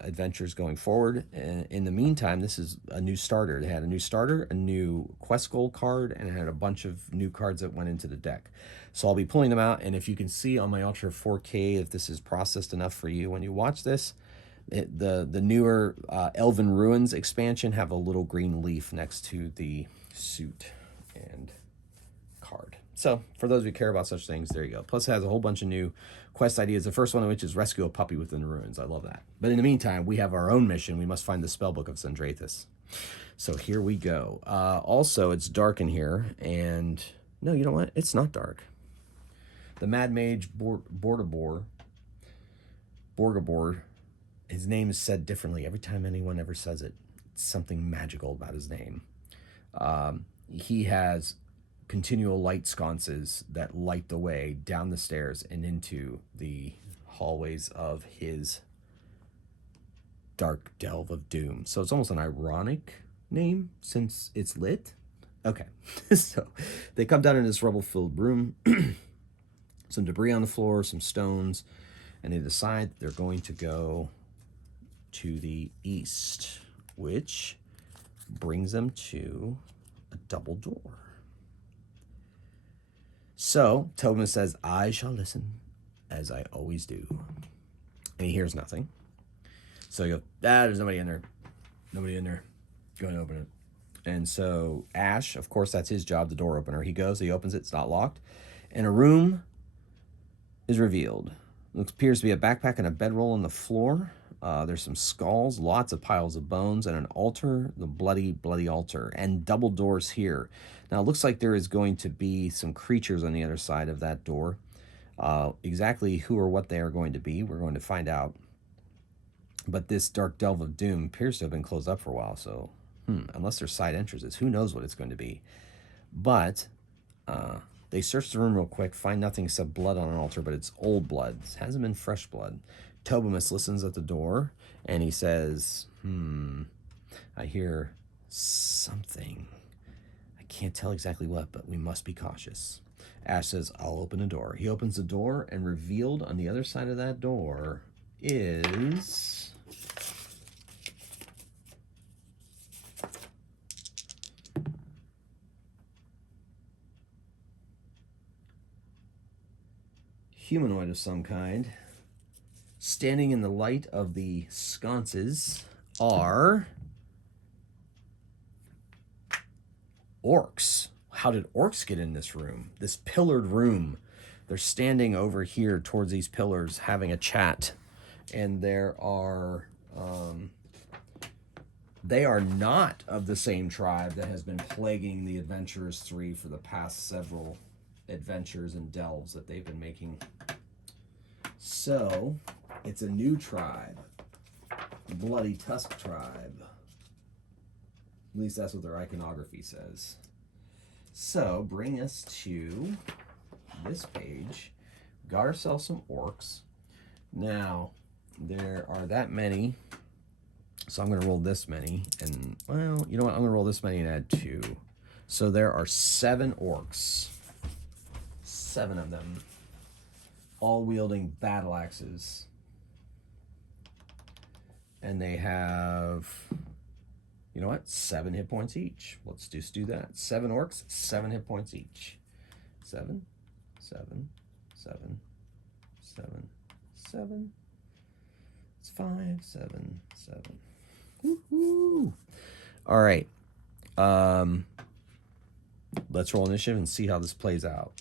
adventures going forward. And in the meantime, this is a new starter. They had a new starter, a new quest goal card, and it had a bunch of new cards that went into the deck. So I'll be pulling them out, and if you can see on my Ultra 4K, if this is processed enough for you when you watch this, the newer Elven Ruins expansion have a little green leaf next to the suit and card. So for those who care about such things, there you go. Plus it has a whole bunch of new quest ideas. The first one of which is rescue a puppy within the ruins. I love that. But in the meantime, we have our own mission. We must find the spellbook of Sendrathan. So here we go. Also, it's dark in here, and no, you know what? It's not dark. The Mad Mage Borgabor, his name is said differently every time anyone ever says it. It's something magical about his name. He has continual light sconces that light the way down the stairs and into the hallways of his dark delve of doom. So it's almost an ironic name since it's lit. Okay, so they come down in this rubble-filled room, some debris on the floor, some stones, and they decide they're going to go to the east, which brings them to a double door. So Tobin says, I shall listen, as I always do. And he hears nothing. So he goes, there's nobody in there. Nobody in there. Go and open it. And so Ash, of course, that's his job, the door opener. He goes, he opens it, it's not locked. And a room is revealed. It appears to be a backpack and a bedroll on the floor. There's some skulls, lots of piles of bones, and an altar, the bloody, bloody altar, and double doors here. Now, it looks like there is going to be some creatures on the other side of that door. Exactly who or what they are going to be, we're going to find out. But this dark delve of doom appears to have been closed up for a while, so unless there's side entrances, who knows what it's going to be. But they search the room real quick, find nothing except blood on an altar, but it's old blood. It hasn't been fresh blood. Tobimus listens at the door, and he says, I hear something. I can't tell exactly what, but we must be cautious. Ash says, I'll open the door. He opens the door, and revealed on the other side of that door is humanoid of some kind. Standing in the light of the sconces are orcs. How did orcs get in this room? This pillared room. They're standing over here towards these pillars having a chat. And there are, they are not of the same tribe that has been plaguing the Adventurers 3 for the past several adventures and delves that they've been making. So, it's a new tribe. Bloody Tusk tribe. At least that's what their iconography says. So, bring us to this page. Got ourselves some orcs. Now, there are that many, so I'm going to roll this many, and, well, you know what? I'm going to roll this many and add 2. So there are 7 orcs. 7 of them, all wielding battle axes. And they have, you know what? 7 hit points each. Let's just do that. 7 orcs, 7 hit points each. 7, 7, 7, 7, 7. It's 5, 7, 7. Woohoo! All right. Let's roll initiative and see how this plays out.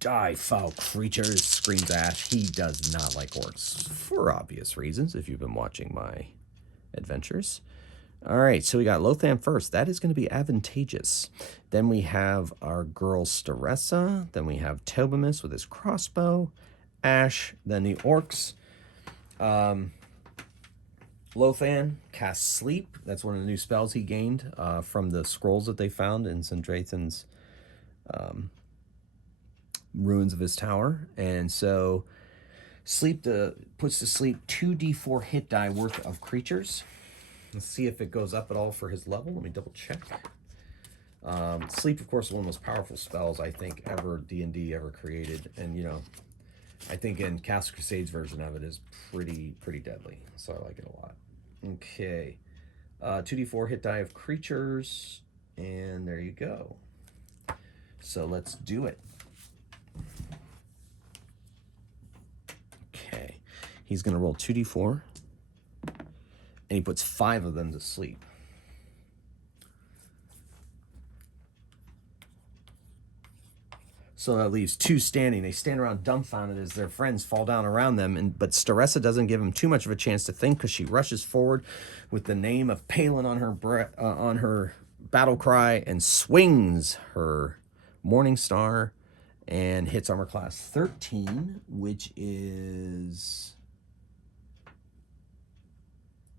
Die, foul creatures, screams Ash. He does not like orcs, for obvious reasons, if you've been watching my adventures. All right, so we got Lothan first. That is going to be advantageous. Then we have our girl Sendrathan. Then we have Tobimus with his crossbow. Ash. Then the orcs. Lothan casts Sleep. That's one of the new spells he gained from the scrolls that they found in Sendrathan's ruins of his tower. And so Sleep puts to sleep 2d4 hit die worth of creatures. Let's see if it goes up at all for his level. Let me double check. Sleep, of course, is one of the most powerful spells I think ever D&D ever created. And, you know, I think in Cast Crusades version of it is pretty deadly. So I like it a lot. Okay. 2d4 hit die of creatures. And there you go. So let's do it. Okay. He's going to roll 2d4. And he puts 5 of them to sleep. So that leaves 2 standing. They stand around dumbfounded as their friends fall down around them. But Sendrathan doesn't give him too much of a chance to think, because she rushes forward with the name of Palin on her battle cry and swings her Morning Star and hits armor class 13, which is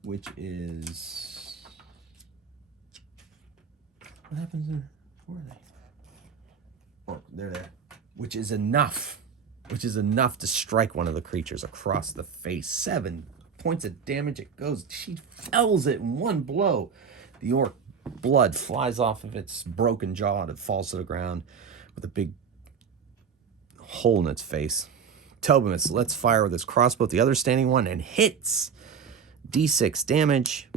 what happens there? Where are they? Oh, there. Which is enough to strike one of the creatures across the face. 7 points of damage. It goes. She fells it in one blow. The orc blood flies off of its broken jaw. It falls to the ground with a big hole in its face. Tobimus lets fire with his crossbow at the other standing one and hits. D6 damage.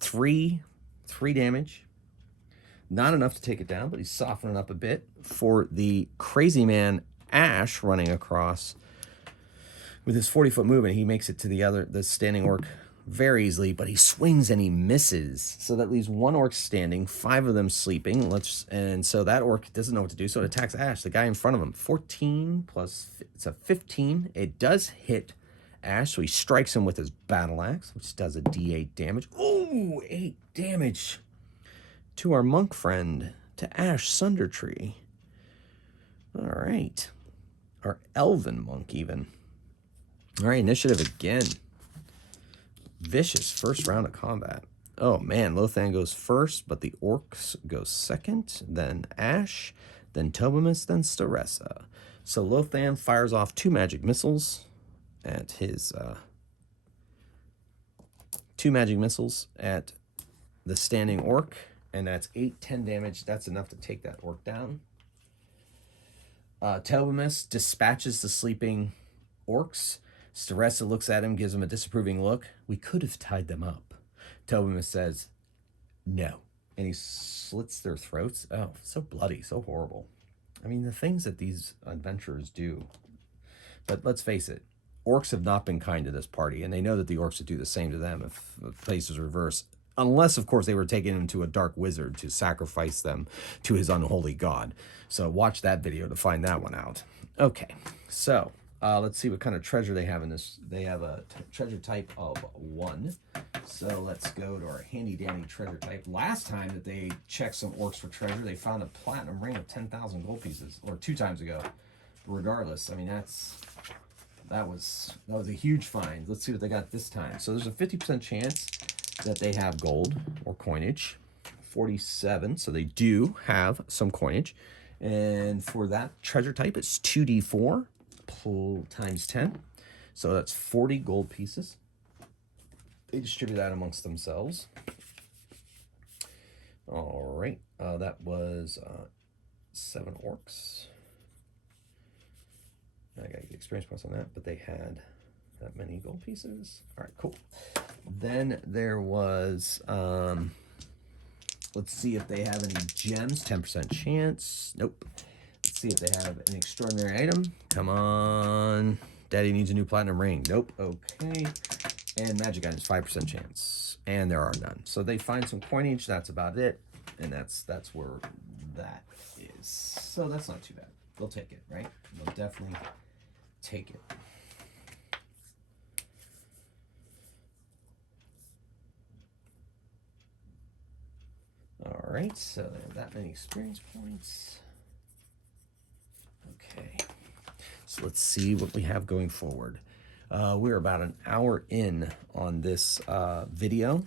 3 damage. Not enough to take it down, but he's softening up a bit. For the crazy man Ash running across with his 40-foot movement, he makes it to the standing orc very easily, but he swings and he misses. So that leaves 1 orc standing, 5 of them sleeping. And so that orc doesn't know what to do, so it attacks Ash, the guy in front of him. 14 plus, it's a 15. It does hit Ash, so he strikes him with his battle axe, which does a d8 damage. Ooh, 8 damage to our monk friend, to Ash Sundertree. All right. Our elven monk, even. All right, initiative again. Vicious first round of combat. Oh, man, Lothan goes first, but the orcs go second, then Ash, then Tobimus, then Sendrathan. So Lothan fires off 2 magic missiles at his... 2 magic missiles at the standing orc. And that's 10 damage. That's enough to take that orc down. Tobimus dispatches the sleeping orcs. Sendrathan looks at him, gives him a disapproving look. We could have tied them up. Tobimus says, no. And he slits their throats. Oh, so bloody, so horrible. I mean, the things that these adventurers do. But let's face it, orcs have not been kind to this party, and they know that the orcs would do the same to them if the place was reversed. Unless, of course, they were taking him to a dark wizard to sacrifice them to his unholy god. So watch that video to find that one out. Okay, so let's see what kind of treasure they have in this. They have a treasure type of 1. So let's go to our handy-dandy treasure type. Last time that they checked some orcs for treasure, they found a platinum ring of 10,000 gold pieces, or 2 times ago. Regardless, I mean, that was a huge find. Let's see what they got this time. So there's a 50% chance that they have gold or coinage. 47, so they do have some coinage. And for that treasure type, it's 2d4 times 10. So that's 40 gold pieces. They distribute that amongst themselves. All right, that was 7 orcs. I gotta get experience points on that, but they had that many gold pieces. All right, cool. Then there was, let's see if they have any gems. 10% chance. Nope. Let's see if they have an extraordinary item. Come on. Daddy needs a new platinum ring. Nope. Okay. And magic items, 5% chance. And there are none. So they find some coinage. That's about it. And that's where that is. So that's not too bad. They'll take it, right? They'll definitely take it. All right, so they have that many experience points. Okay, so let's see what we have going forward. We're about an hour in on this video.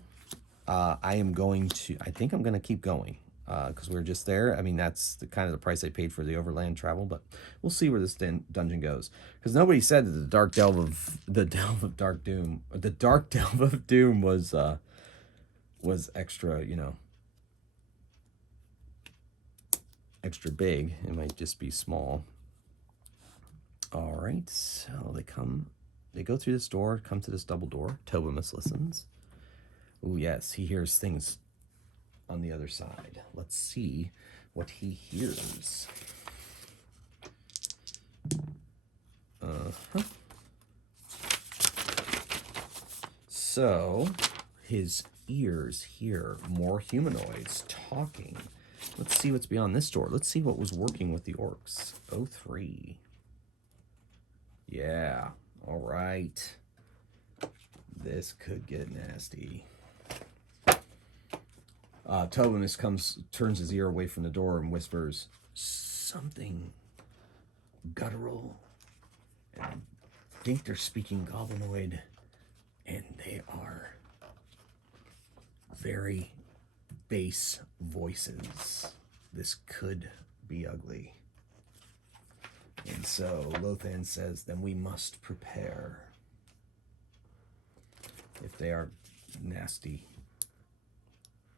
I think I'm going to keep going because we're just there. I mean, that's the kind of the price I paid for the overland travel, but we'll see where this dungeon goes. Because nobody said that the Dark Delve of Doom was extra, you know, extra big. It might just be small. All right, so they go through this door, come to this double door. Tobimus listens. Oh yes, he hears things on the other side. Let's see what he hears. So his ears hear more humanoids talking. Let's see what's beyond this door. Let's see what was working with the orcs. 03. Yeah, all right. This could get nasty. Tobimus turns his ear away from the door and whispers, something guttural. And I think they're speaking goblinoid, and they are very bass voices. This could be ugly. And so Lothan says, then we must prepare. If they are nasty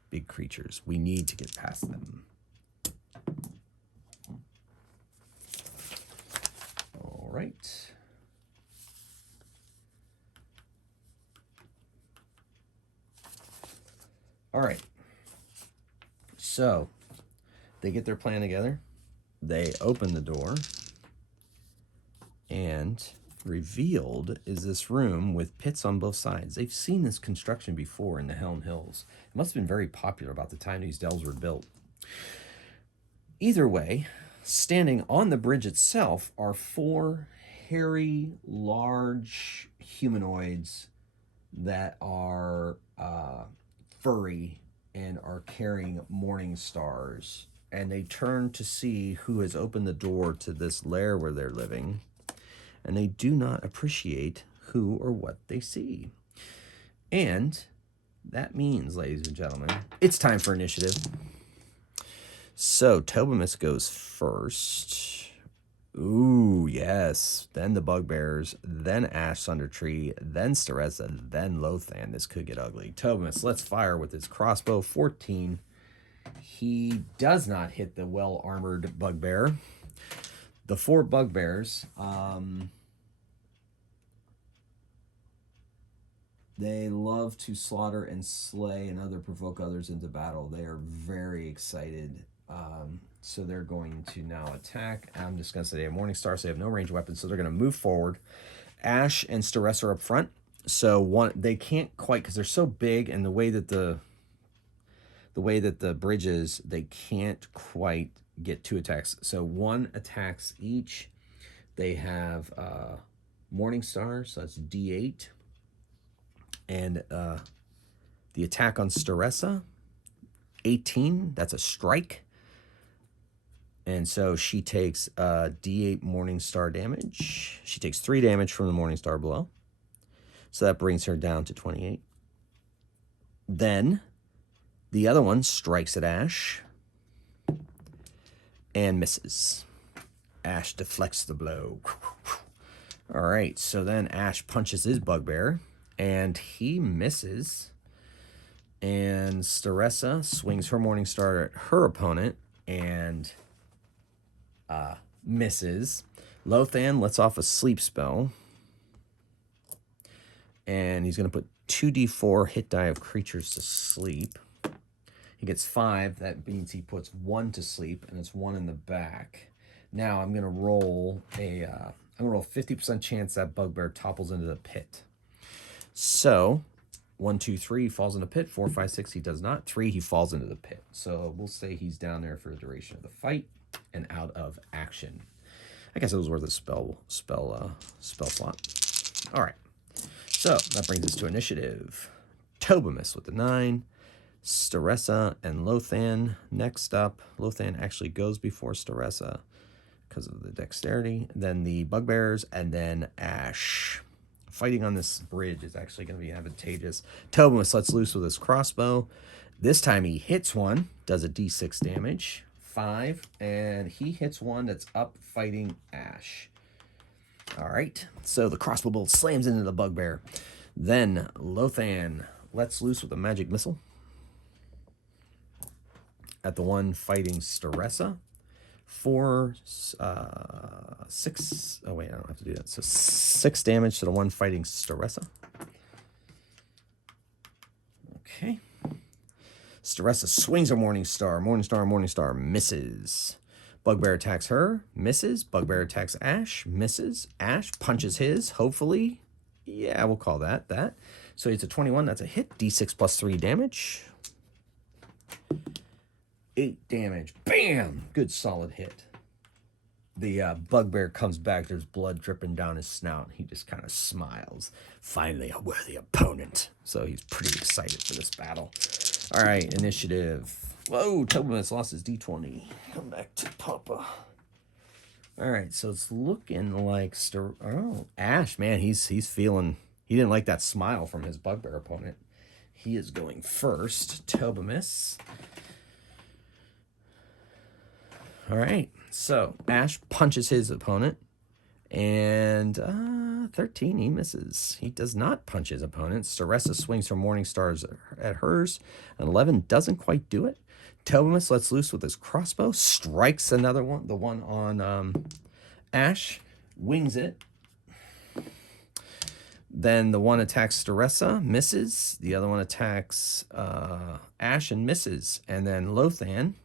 big creatures, we need to get past them. All right. All right. So they get their plan together. They open the door, and revealed is this room with pits on both sides. They've seen this construction before in the Helm Hills. It must have been very popular about the time these delves were built. Either way, standing on the bridge itself are 4 hairy, large humanoids that are furry and are carrying morning stars. And they turn to see who has opened the door to this lair where they're living. And they do not appreciate who or what they see. And that means, ladies and gentlemen, it's time for initiative. So Tobimus goes first. Ooh, yes. Then the Bugbears, then Ash Thundertree, then Sendrathan, then Lothan. This could get ugly. Tobimus, let's fire with his crossbow. 14. He does not hit the well-armored Bugbear. The 4 Bugbears, they love to slaughter and slay and provoke others into battle. They are very excited. So they're going to now attack. I'm just going to say they have Morning Star, so they have no ranged weapons, so they're going to move forward. Ash and Sendrathan are up front. So they can't quite, because they're so big, and the way that the bridge is, they can't quite get 2 attacks. So 1 attacks each. They have Morning Star, so that's D8. And the attack on Sendrathan, 18. That's a strike. And so she takes D8 Morning Star damage. She takes 3 damage from the Morning Star blow. So that brings her down to 28. Then the other one strikes at Ash and misses. Ash deflects the blow. All right, so then Ash punches his Bugbear, and he misses. And Staressa swings her Morningstar at her opponent and misses. Lothan lets off a sleep spell. And he's going to put 2d4 hit die of creatures to sleep. He gets 5. That means he puts 1 to sleep, and it's 1 in the back. Now I'm going to roll a 50% chance that Bugbear topples into the pit. So 1, 2, 3 falls in the pit. 4, 5, 6 he does not. 3 he falls into the pit. So we'll say he's down there for the duration of the fight and out of action. I guess it was worth a spell slot. All right. So that brings us to initiative. Tobamus with the 9. Staressa and Lothan next up. Lothan actually goes before Staressa because of the dexterity. Then the Bugbears, and then Ash. Fighting on this bridge is actually going to be advantageous. Tobamus lets loose with his crossbow. This time he hits one, does a d6 damage, 5, and he hits one that's up fighting Ash. All right, so the crossbow bolt slams into the Bugbear. Then Lothan lets loose with a magic missile at the one fighting Staressa. 4, 6. Oh, wait, I don't have to do that. So 6 damage to the one fighting Staressa. Okay. Staressa swings a Morningstar. Morningstar misses. Bugbear attacks her, misses. Bugbear attacks Ash, misses. Ash punches his, hopefully. Yeah, we'll call that. So it's a 21. That's a hit. D6 plus 3 damage. 8 damage. Bam! Good solid hit. The Bugbear comes back. There's blood dripping down his snout. He just kind of smiles. Finally, a worthy opponent. So he's pretty excited for this battle. All right, initiative. Whoa, Tobamus lost his D20. Come back to Papa. All right, so it's looking like Ash, man, he's feeling. He didn't like that smile from his Bugbear opponent. He is going first. Tobamus. All right, so Ash punches his opponent, and 13, he misses. He does not punch his opponent. Staressa swings her Morningstars at hers. An 11 doesn't quite do it. Tobamus lets loose with his crossbow, strikes another one, the one on Ash, wings it. Then the one attacks Staressa, misses. The other one attacks Ash and misses. And then Lothan,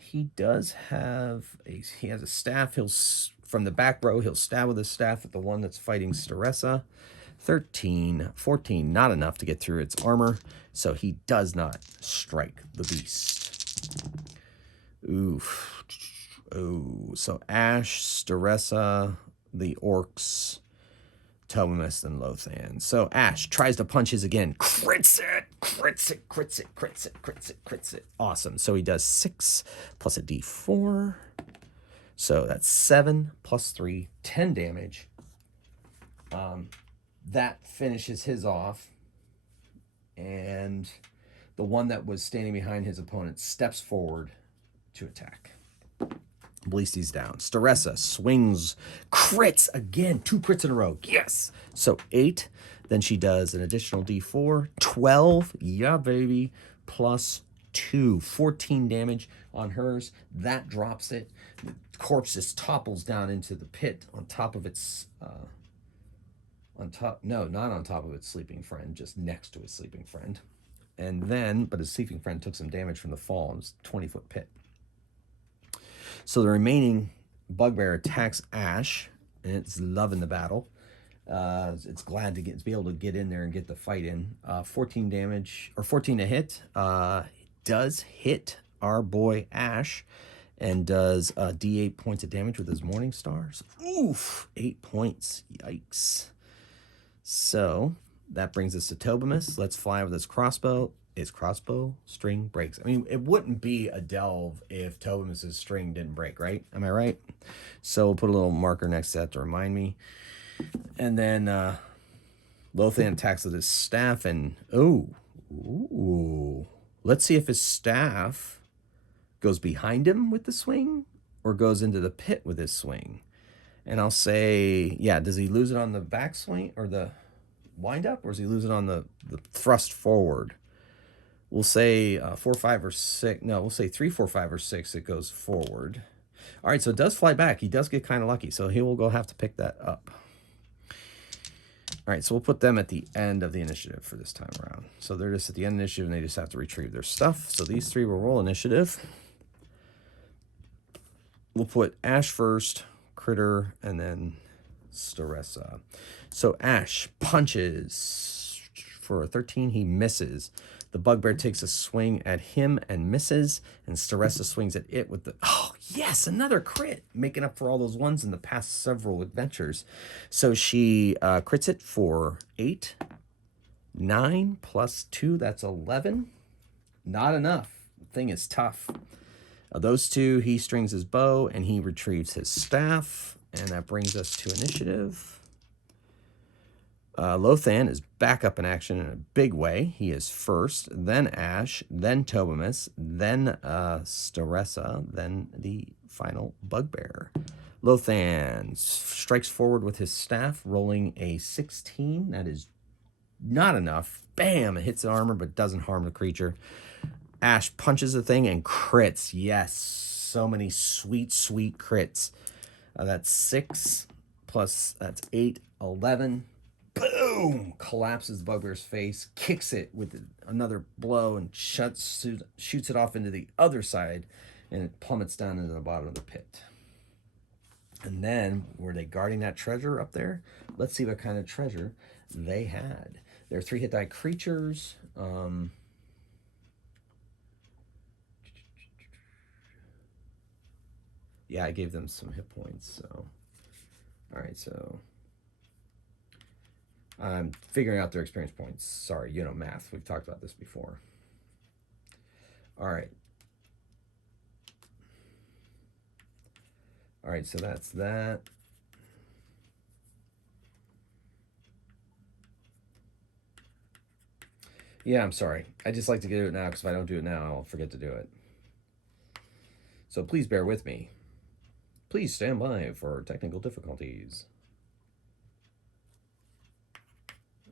he has a staff. From the back row, he'll stab with his staff at the one that's fighting Staressa. 13, 14, not enough to get through its armor, so he does not strike the beast. Oof. Oh, so Ash, Staressa, the Orcs, Tobamus, and Lothan. So Ash tries to punch his again. Crits it. Awesome. So he does 6 plus a d4. So that's 7 plus 3, 10 damage. That finishes his off. And the one that was standing behind his opponent steps forward to attack. Bleasty's down. Staressa swings, crits again. 2 crits in a row. Yes. So 8. Then she does an additional d4. 12. Yeah, baby. Plus 2. 14 damage on hers. That drops it. The corpse just topples down into the pit on top of its... not on top of its sleeping friend, just next to his sleeping friend. And then, but his sleeping friend took some damage from the fall. It was a 20-foot pit. So the remaining Bugbear attacks Ash, and it's loving the battle. It's glad to be able to get in there and get the fight in. 14 damage, or 14 to hit. Does hit our boy Ash, and does D8 points of damage with his Morningstars. Oof, 8 points. Yikes. So that brings us to Tobamus. Let's fly with his crossbow. His crossbow string breaks. I mean, it wouldn't be a delve if Tobamus's string didn't break, right? Am I right? So we'll put a little marker next to that to remind me. And then Lothan attacks with his staff, and ooh. Let's see if his staff goes behind him with the swing or goes into the pit with his swing. And I'll say, yeah, does he lose it on the backswing or the wind up, or does he lose it on the thrust forward? We'll say 4, 5, or 6. No, we'll say 3, 4, 5, or 6. It goes forward. All right, so it does fly back. He does get kind of lucky, so he will go have to pick that up. All right, so we'll put them at the end of the initiative for this time around. So they're just at the end of the initiative, and they just have to retrieve their stuff. So these three will roll initiative. We'll put Ash first, Critter, and then Staressa. So Ash punches for a 13. He misses. The Bugbear takes a swing at him and misses, and Staressa swings at it with the... Oh, yes, another crit, making up for all those ones in the past several adventures. So she crits it for 8. 9 plus 2, that's 11. Not enough. The thing is tough. Those two, he strings his bow, and he retrieves his staff, and that brings us to initiative. Lothan is back up in action in a big way. He is first, then Ash, then Tobimus, then Staressa, then the final Bugbear. Lothan strikes forward with his staff, rolling a 16. That is not enough. Bam! It hits the armor, but doesn't harm the creature. Ash punches the thing and crits. Yes, so many sweet, sweet crits. That's 6 plus, that's 8, 11. Boom! Collapses the Bugbear's face, kicks it with another blow, and shoots it off into the other side, and it plummets down into the bottom of the pit. And then, were they guarding that treasure up there? Let's see what kind of treasure they had. They're 3 hit die creatures. Yeah, I gave them some hit points, so... Alright, so... I'm figuring out their experience points. Sorry, you know, math. We've talked about this before. Alright. Alright, so that's that. Yeah, I'm sorry. I just like to do it now, because if I don't do it now, I'll forget to do it. So please bear with me. Please stand by for technical difficulties.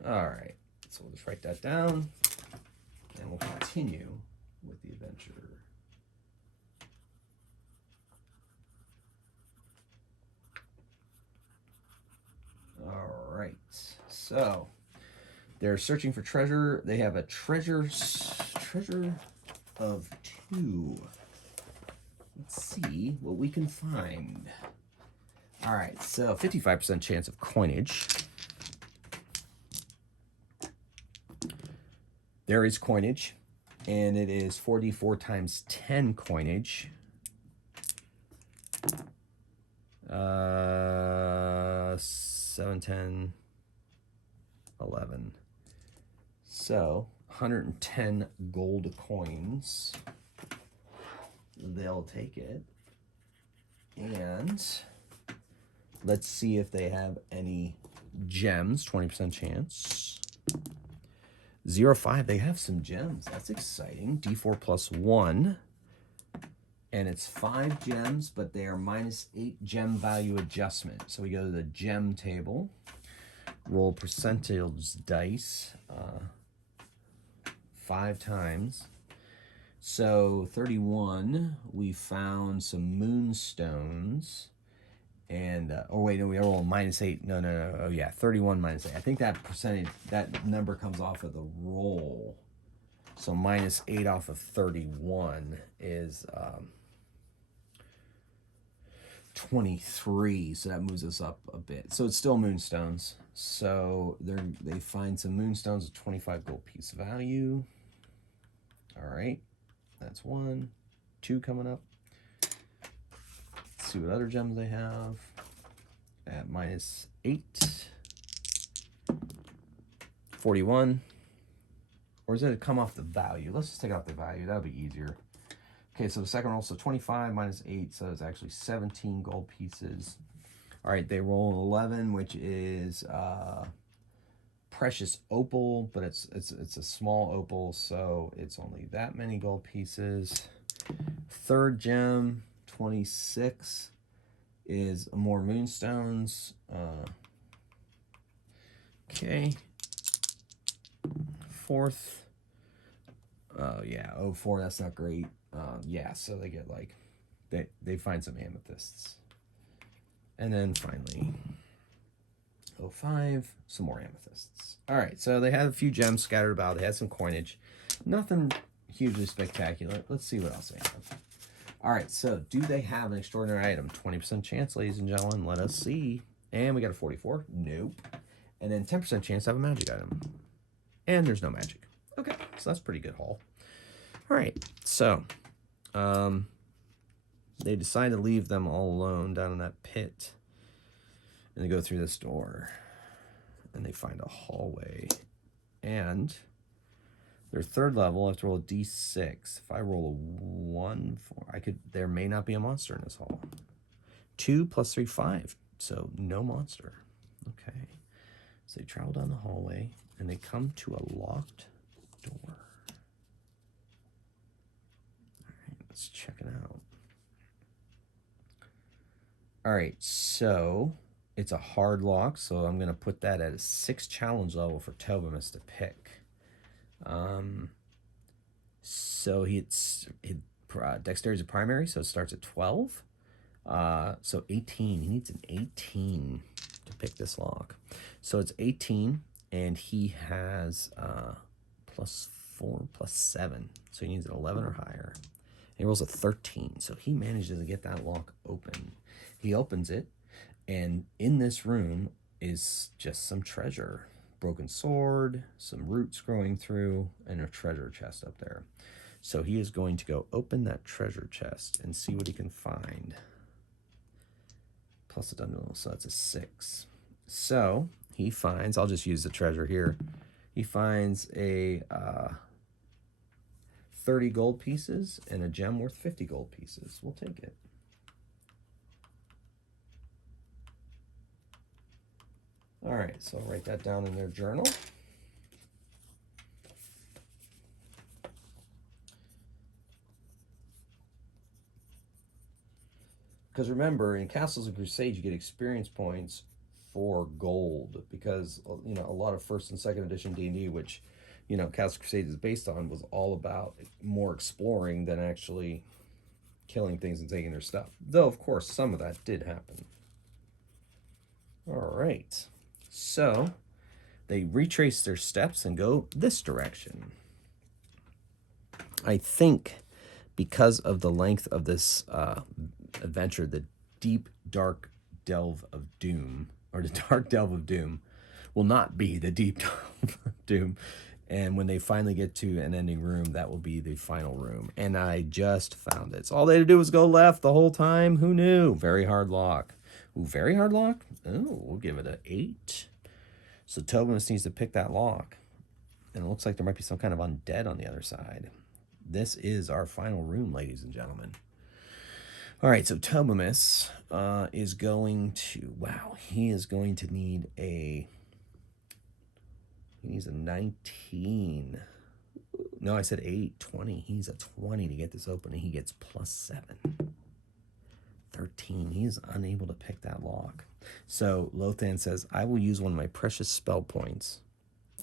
All right, so we'll just write that down, and we'll continue with the adventure. All right, so they're searching for treasure. They have a treasure of 2. Let's see what we can find. All right, so 55% chance of coinage. There is coinage, and it is 4d4 times 10 coinage. 7, 10, 11. So 110 gold coins. They'll take it. And let's see if they have any gems. 20% chance. 0, 5, they have some gems. That's exciting. D4 plus 1. And it's 5 gems, but they are minus 8 gem value adjustment. So we go to the gem table. Roll percentage dice 5 times. So 31, we found some moonstones. And, oh wait, no, we roll minus 8. No. Oh yeah, 31 minus 8. I think that percentage, that number comes off of the roll. So minus 8 off of 31 is 23. So that moves us up a bit. So it's still moonstones. So they find some moonstones of 25 gold piece value. All right, that's 1. 2 coming up. See what other gems they have at minus 8. 41. Or does it come off the value? Let's just take out the value. That'll be easier. Okay, so the second roll, so 25 minus 8, so it's actually 17 gold pieces. All right, they roll an 11, which is precious opal, but it's a small opal, so it's only that many gold pieces. Third gem, 26, is more moonstones. Okay. Fourth, yeah, 04, that's not great. Yeah, so they get like, they find some amethysts. And then finally, 05, some more amethysts. All right, so they had a few gems scattered about. They had some coinage. Nothing hugely spectacular. Let's see what else they have. All right, so do they have an extraordinary item? 20% chance, ladies and gentlemen. Let us see. And we got a 44. Nope. And then 10% chance to have a magic item. And there's no magic. Okay, so that's a pretty good haul. All right, so they decide to leave them all alone down in that pit. And they go through this door. And they find a hallway. And their third level, I have to roll a d6. If I roll a 1, 4, there may not be a monster in this hall. 2 plus 3, 5. So no monster. Okay. So they travel down the hallway and they come to a locked door. All right, let's check it out. All right, so it's a hard lock, so I'm going to put that at a 6 challenge level for Tobimus to pick. So dexterity is a primary, so it starts at 12. So 18. He needs an 18 to pick this lock. So it's 18, and he has plus 4, plus 7. So he needs an 11 or higher. And he rolls a 13, so he manages to get that lock open. He opens it, and in this room is just some treasure. Broken sword, some roots growing through, and a treasure chest up there. So he is going to go open that treasure chest and see what he can find. Plus a dungeon, so that's a 6. So he finds, I'll just use the treasure here. He finds a 30 gold pieces and a gem worth 50 gold pieces. We'll take it. All right, so I'll write that down in their journal. Because remember, in Castles and Crusades, you get experience points for gold. Because, you know, a lot of 1st and 2nd edition D&D, which, you know, Castles and Crusades is based on, was all about more exploring than actually killing things and taking their stuff. Though, of course, some of that did happen. All right. So they retrace their steps and go this direction. I think because of the length of this adventure, the deep, dark delve of doom, or the dark delve of doom, will not be the deep delve of doom. And when they finally get to an ending room, that will be the final room. And I just found it. So all they had to do was go left the whole time. Who knew? Very hard lock. Ooh, very hard lock? Oh, we'll give it an 8. So Tobimus needs to pick that lock. And it looks like there might be some kind of undead on the other side. This is our final room, ladies and gentlemen. All right, so Tobimus is going to, he is going to need he needs a 19. No, I said 8, 20. He needs a 20 to get this open, and he gets plus 7. 13. He is unable to pick that lock. So Lothan says, I will use one of my precious spell points,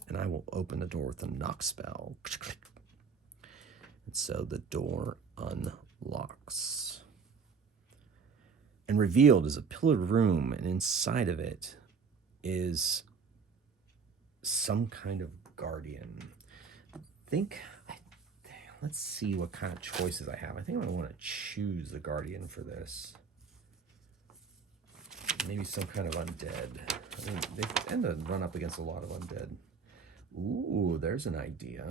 and I will open the door with a knock spell. And so the door unlocks. And revealed is a pillared room, and inside of it is some kind of guardian. Let's see what kind of choices I have. I think I want to choose the guardian for this. Maybe some kind of undead. I mean, they tend to run up against a lot of undead. Ooh, there's an idea.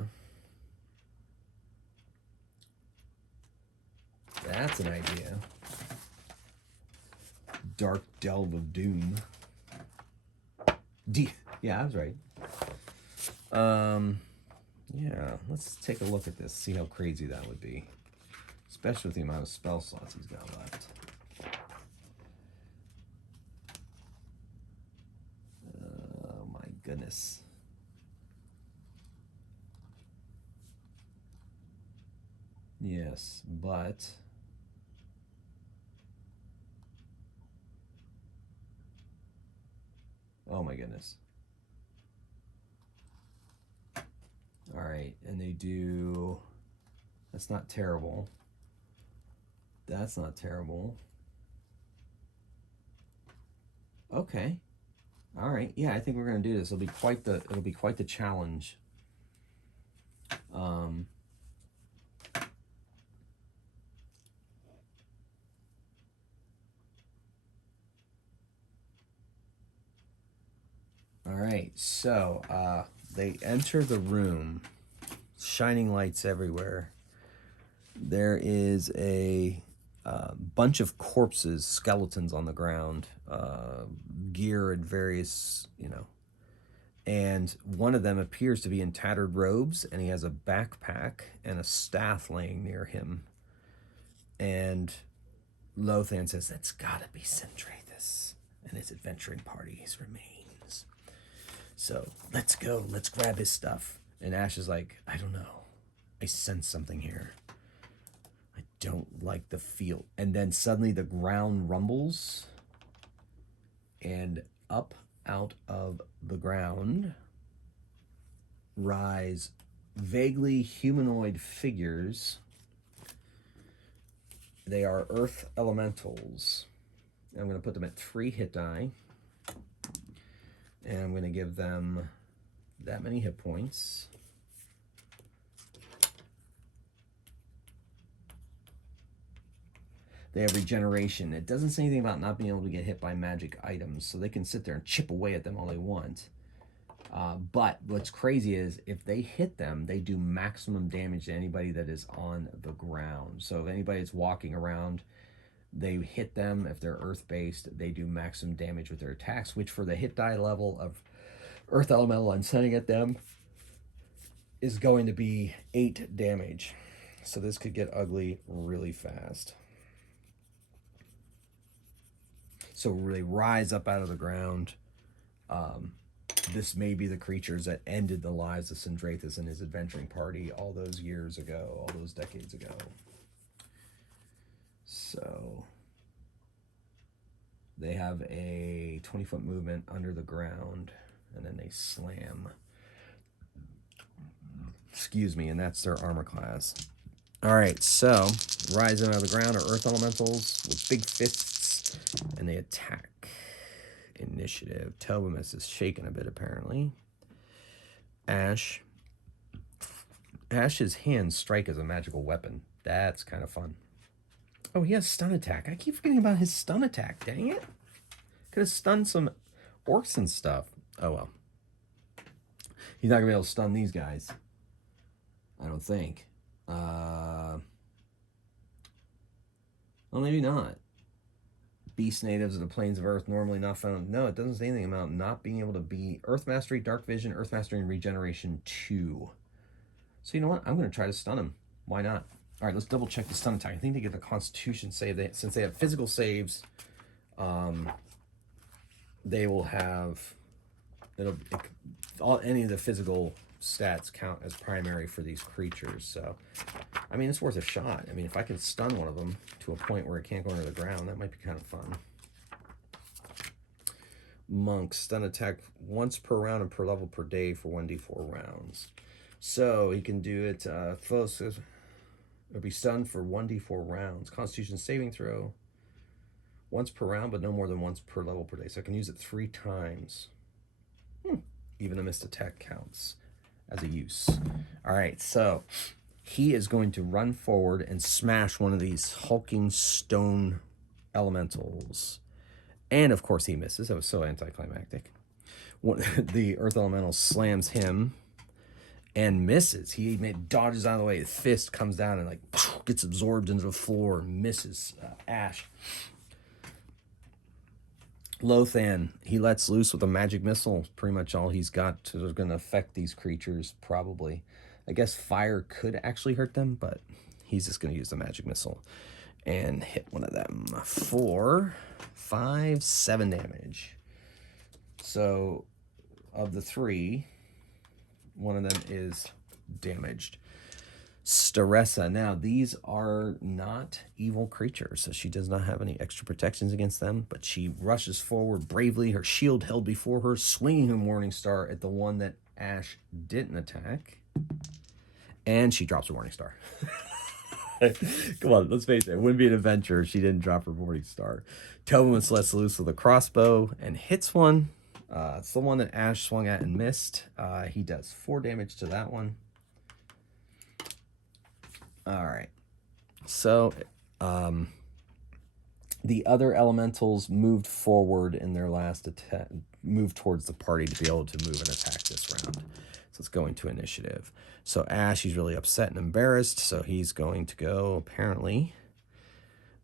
That's an idea. Dark Delve of Doom. Yeah, I was right. Yeah, let's take a look at this, see how crazy that would be. Especially with the amount of spell slots he's got left. Oh my goodness. Yes, but oh my goodness. All right, and they do, that's not terrible. That's not terrible. Okay. All right. Yeah, I think we're going to do this. It'll be quite the challenge. All right. So, they enter the room, shining lights everywhere. There is a bunch of corpses, skeletons on the ground, gear in various, and one of them appears to be in tattered robes, and he has a backpack and a staff laying near him. And Lothan says, that's gotta be Sendrathan and his adventuring party's remains. So let's go, let's grab his stuff. And Ash is like, I don't know, I sense something here. I don't like the feel. And then suddenly the ground rumbles, and up out of the ground rise vaguely humanoid figures. They are earth elementals. I'm going to put them at 3 hit die. And I'm going to give them that many hit points. They have regeneration. It doesn't say anything about not being able to get hit by magic items, so they can sit there and chip away at them all they want. But what's crazy is if they hit them, they do maximum damage to anybody that is on the ground. So if anybody is walking around, they hit them. If they're earth-based, they do maximum damage with their attacks, which for the hit die level of Earth Elemental I'm sending at them is going to be 8 damage. So this could get ugly really fast. So really rise up out of the ground. This may be the creatures that ended the lives of Sendrathan and his adventuring party all those years ago, all those decades ago. So they have a 20-foot movement under the ground, and then they slam. Excuse me, and that's their armor class. All right, so rising out of the ground are earth elementals with big fists, and they attack. Initiative. Tobimus is shaking a bit, apparently. Ash's hands strike as a magical weapon. That's kind of fun. Oh, he has stun attack. I keep forgetting about his stun attack. Dang it. Could have stunned some orcs and stuff. Oh, well. He's not going to be able to stun these guys. I don't think. Well, maybe not. Beast natives of the plains of Earth normally not found. No, it doesn't say anything about not being able to be Earth Mastery, Dark Vision, Earth Mastery, and Regeneration 2. So you know what? I'm going to try to stun him. Why not? All right, let's double check the stun attack. I think they get the Constitution save. Since they have physical saves, they will have any of the physical stats count as primary for these creatures. So, I mean, it's worth a shot. I mean, if I can stun one of them to a point where it can't go under the ground, that might be kind of fun. Monk, stun attack once per round and per level per day for 1d4 rounds. So he can do it, it'll be stunned for 1d4 rounds. Constitution saving throw once per round, but no more than once per level per day. So I can use it 3 times. Even a missed attack counts as a use. All right, so he is going to run forward and smash one of these hulking stone elementals. And of course he misses. That was so anticlimactic. The earth elemental slams him and misses. He dodges out of the way. His fist comes down and gets absorbed into the floor and misses Ash. Lothan, he lets loose with a magic missile. Pretty much all he's got is going to affect these creatures, probably. I guess fire could actually hurt them, but he's just going to use the magic missile and hit one of them for 7 damage. So, of the 3, one of them is damaged. Staressa. Now, these are not evil creatures, so she does not have any extra protections against them, but she rushes forward bravely, her shield held before her, swinging her Morning Star at the one that Ash didn't attack. And she drops her Morning Star. Come on, let's face it. It wouldn't be an adventure if she didn't drop her Morning Star. Tobin lets loose with a crossbow and hits one. It's the one that Ash swung at and missed. He does 4 damage to that one. All right. So the other elementals moved forward in their last attack, moved towards the party to be able to move and attack this round. So let's go into initiative. So Ash, he's really upset and embarrassed, so he's going to go, apparently.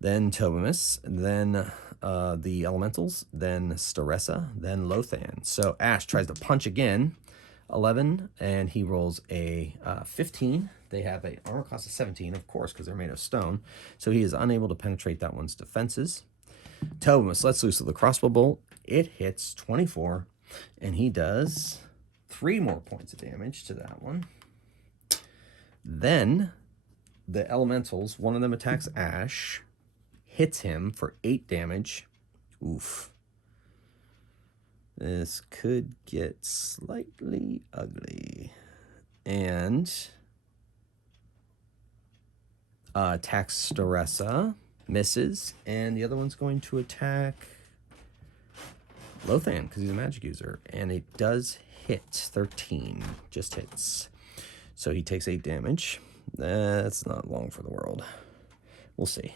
Then Tobimus, then the elementals, then Staressa, then Lothan. So Ash tries to punch again, 11, and he rolls a 15. They have a armor class of 17, of course, because they're made of stone. So he is unable to penetrate that one's defenses. Tobimus lets loose with the crossbow bolt. It hits 24, and he does 3 more points of damage to that one. Then the elementals, one of them attacks Ash, hits him for 8 damage. Oof. This could get slightly ugly. And attacks Staressa, misses, and the other one's going to attack Lothan because he's a magic user, and it does hit 13, just hits. So he takes 8 damage. That's not long for the world. We'll see.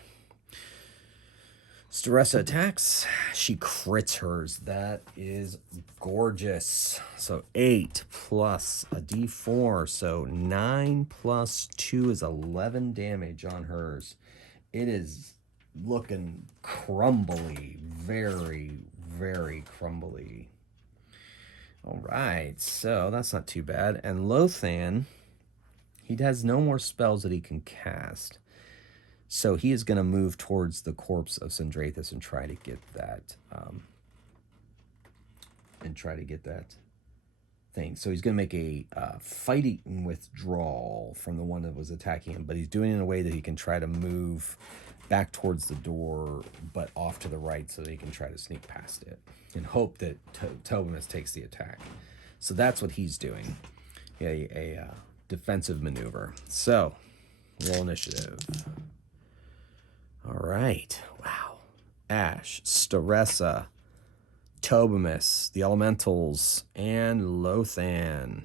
Staressa attacks. She crits hers. That is gorgeous. So 8 plus a d4. So 9 plus 2 is 11 damage on hers. It is looking crumbly. Very, very crumbly. All right. So that's not too bad. And Lothan, he has no more spells that he can cast. So he is going to move towards the corpse of Sendrathan and try to get that, thing. So he's going to make a fighting withdrawal from the one that was attacking him, but he's doing it in a way that he can try to move back towards the door, but off to the right, so that he can try to sneak past it and hope that Tobimus takes the attack. So that's what he's doing, a defensive maneuver. So roll initiative. All right. Wow. Ash, Staressa, Tobimus, the elementals, and Lothan.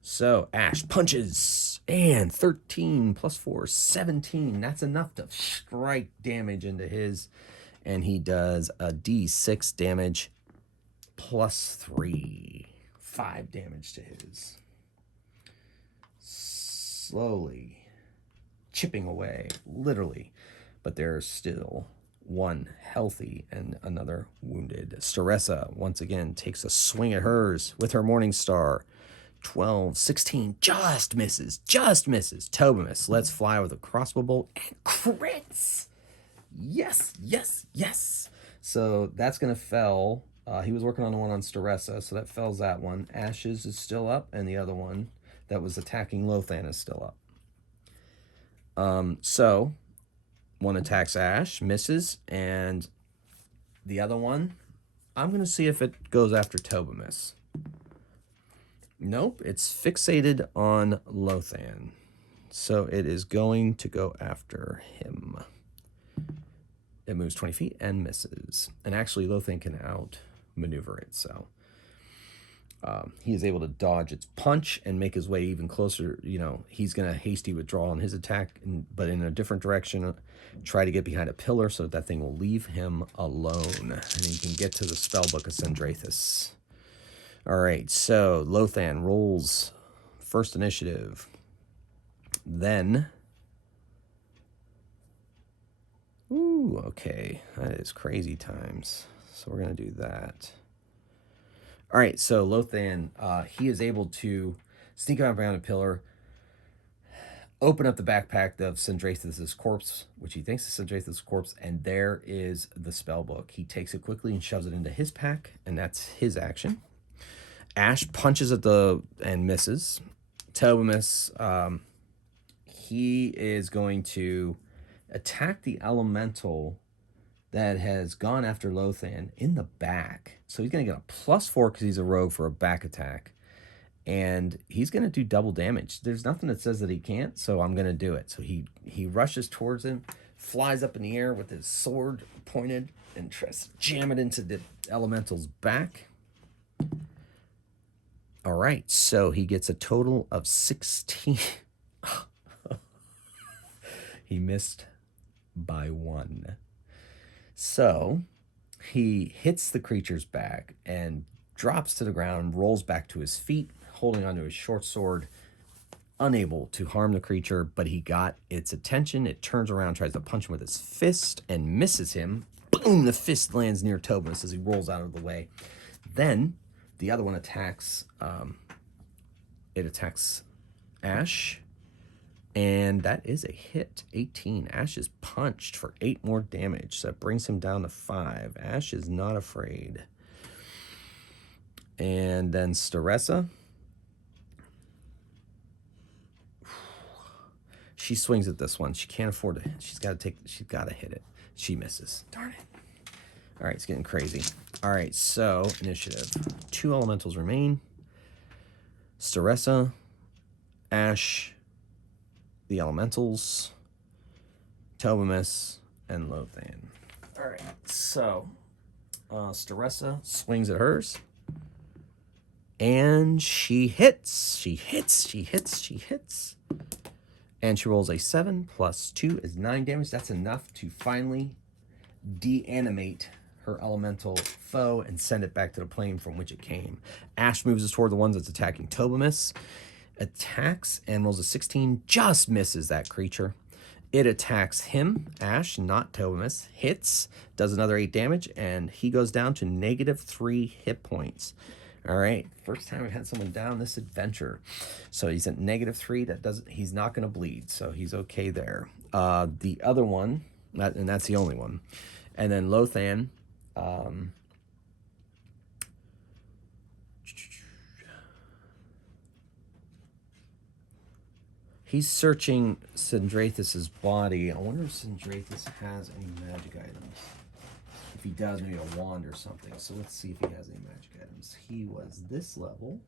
So Ash punches, and 13 plus 4, 17. That's enough to strike damage into his, and he does a d6 damage plus 3. 5 damage to his. Slowly chipping away, literally. But there's still one healthy and another wounded. Staressa, once again, takes a swing at hers with her Morning Star. 12, 16, just misses. Tobimus lets fly with a crossbow bolt and crits. Yes. So that's going to fell. He was working on the one on Staressa, so that fells that one. Ash's is still up, and the other one that was attacking Lothan is still up. So one attacks Ash, misses, and the other one, I'm going to see if it goes after Tobimus. Nope, it's fixated on Lothan. So it is going to go after him. It moves 20 feet and misses. And actually, Lothan can outmaneuver it, so he is able to dodge its punch and make his way even closer. He's going to hasty withdraw on his attack, but in a different direction, try to get behind a pillar so that thing will leave him alone, and he can get to the spellbook of Sendrathan. All right, so Lothan rolls first initiative. Then, okay, that is crazy times. So we're going to do that. All right, so Lothan, he is able to sneak around behind a pillar, open up the backpack of Sendrathan's corpse, which he thinks is Sendrathan's corpse, and there is the spellbook. He takes it quickly and shoves it into his pack, and that's his action. Ash punches at and misses. Tobimus he is going to attack the elemental that has gone after Lothan in the back. So he's going to get a +4 because he's a rogue for a back attack. And he's going to do double damage. There's nothing that says that he can't, so I'm going to do it. So he rushes towards him, flies up in the air with his sword pointed, and tries to jam it into the elemental's back. All right, so he gets a total of 16. He missed by 1. So he hits the creature's back and drops to the ground, rolls back to his feet, holding onto his short sword, unable to harm the creature, but he got its attention. It turns around, tries to punch him with his fist, and misses him. Boom! The fist lands near Tobinus as he rolls out of the way. Then the other one attacks. It attacks Ash, and that is a hit. 18. Ash is punched for 8 more damage, so that brings him down to 5. Ash is not afraid. And then Staressa. She swings at this one. She can't afford it. She's got to hit it. She misses. Darn it. All right, it's getting crazy. All right, so initiative. 2 elementals remain. Staressa, Ash, the elementals, Tobimus, and Lothan. All right, so Staressa swings at hers. And she hits. She hits. And she rolls a 7 + 2 is 9 damage. That's enough to finally deanimate her elemental foe and send it back to the plane from which it came. Ash moves us toward the ones that's attacking Tobimus. Attacks and rolls a 16. Just misses that creature. It attacks him, Ash, not Tobimus. Hits, does another 8 damage, and he goes down to -3 hit points. All right, first time I've had someone down this adventure. So he's at -3. He's not going to bleed, so he's okay there. The other one, and that's the only one. And then Lothan, he's searching Sendrathan's body. I wonder if Sendrathan has any magic items. If he does, maybe a wand or something. So let's see if he has any magic items. He was this level.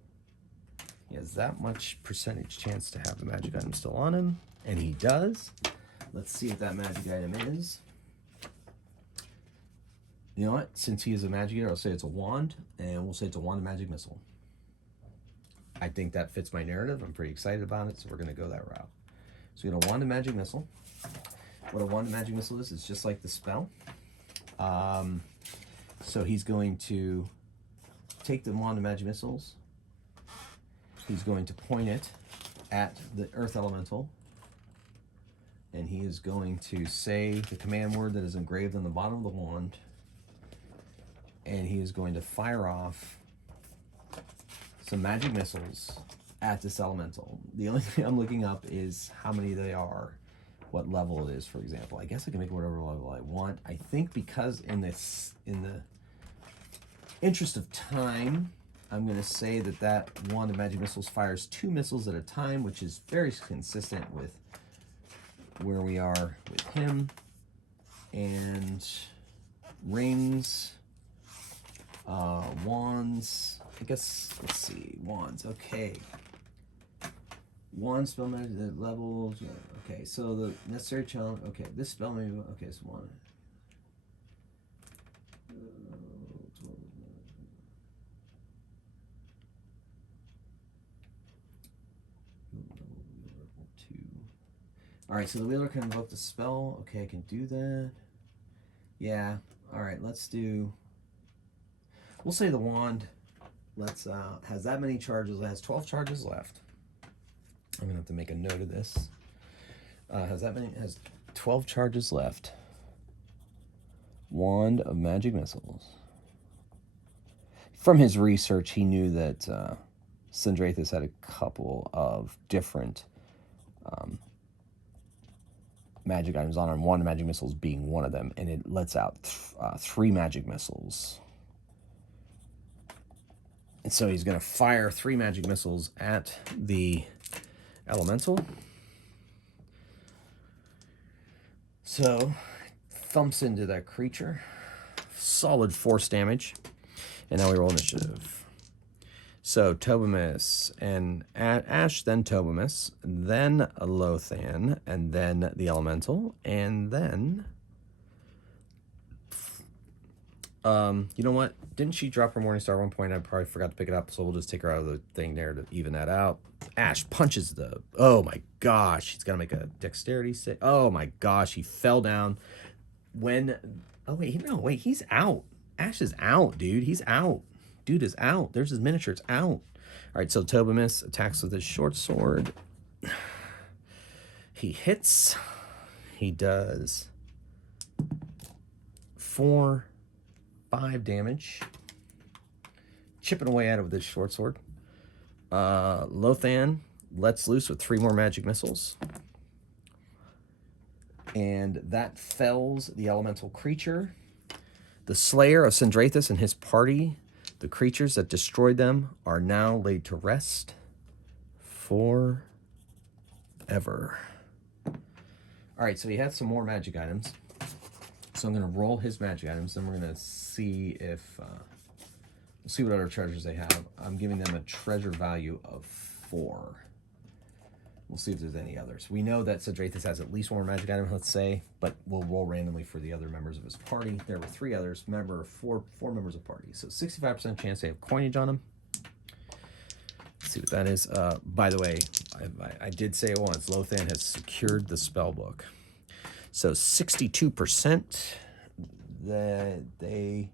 He has that much percentage chance to have the magic item still on him. And he does. Let's see what that magic item is. You know what? Since he is a magic eater, I'll say it's a wand. And we'll say it's a wand of magic missile. I think that fits my narrative. I'm pretty excited about it, so we're going to go that route. So we got a wand of magic missile. What a wand of magic missile is, it's just like the spell. So he's going to take the wand of magic missiles. He's going to point it at the earth elemental. And he is going to say the command word that is engraved on the bottom of the wand. And he is going to fire off some magic missiles at this elemental. The only thing I'm looking up is how many they are, what level it is, for example. I guess I can make it whatever level I want. I think because in the interest of time, I'm going to say that wand of magic missiles fires 2 missiles at a time, which is very consistent with where we are with him. And rings, wands, I guess, let's see, wands, okay. Wand spell magic levels, okay, so the necessary challenge, okay, this spell maybe, okay, so one. All right, so the wheeler can invoke the spell. Okay, I can do that. Yeah, all right, let's do, we'll say the wand, has that many charges, it has 12 charges left. I'm gonna have to make a note of this. Has 12 charges left. Wand of magic missiles. From his research, he knew that Sendrathan had a couple of different magic items on him, one of magic missiles being one of them, and it lets out 3 magic missiles. And so he's going to fire 3 magic missiles at the elemental. So, thumps into that creature. Solid force damage. And now we roll initiative. So, Tobamus and Ash, then Tobamus, then Lothan, and then the Elemental, and then... you know what? Didn't she drop her Morningstar at one point? I probably forgot to pick it up, so we'll just take her out of the thing there to even that out. Ash punches the... Oh my gosh, he's got to make a dexterity save. Oh my gosh, he fell down. When... Oh wait, no, wait, he's out. Ash is out, dude. He's out. Dude is out. There's his miniature. It's out. All right, so Tobamus attacks with his short sword. He hits. He does 4, 5 damage. Chipping away at it with his short sword. Lothan lets loose with 3 more magic missiles. And that fells the elemental creature. The Slayer of Sendrathan and his party, the creatures that destroyed them, are now laid to rest forever. All right, so he had some more magic items. So I'm going to roll his magic items, then we're going to see if... we'll see what other treasures they have. I'm giving them a treasure value of 4. We'll see if there's any others. We know that Sendrathan has at least 1 more magic item, let's say, but we'll roll randomly for the other members of his party. There were 3 others. Remember, 4 members of party. So 65% chance they have coinage on them. Let's see what that is. By the way, I did say it once. Lothan has secured the spell book. So 62% that they...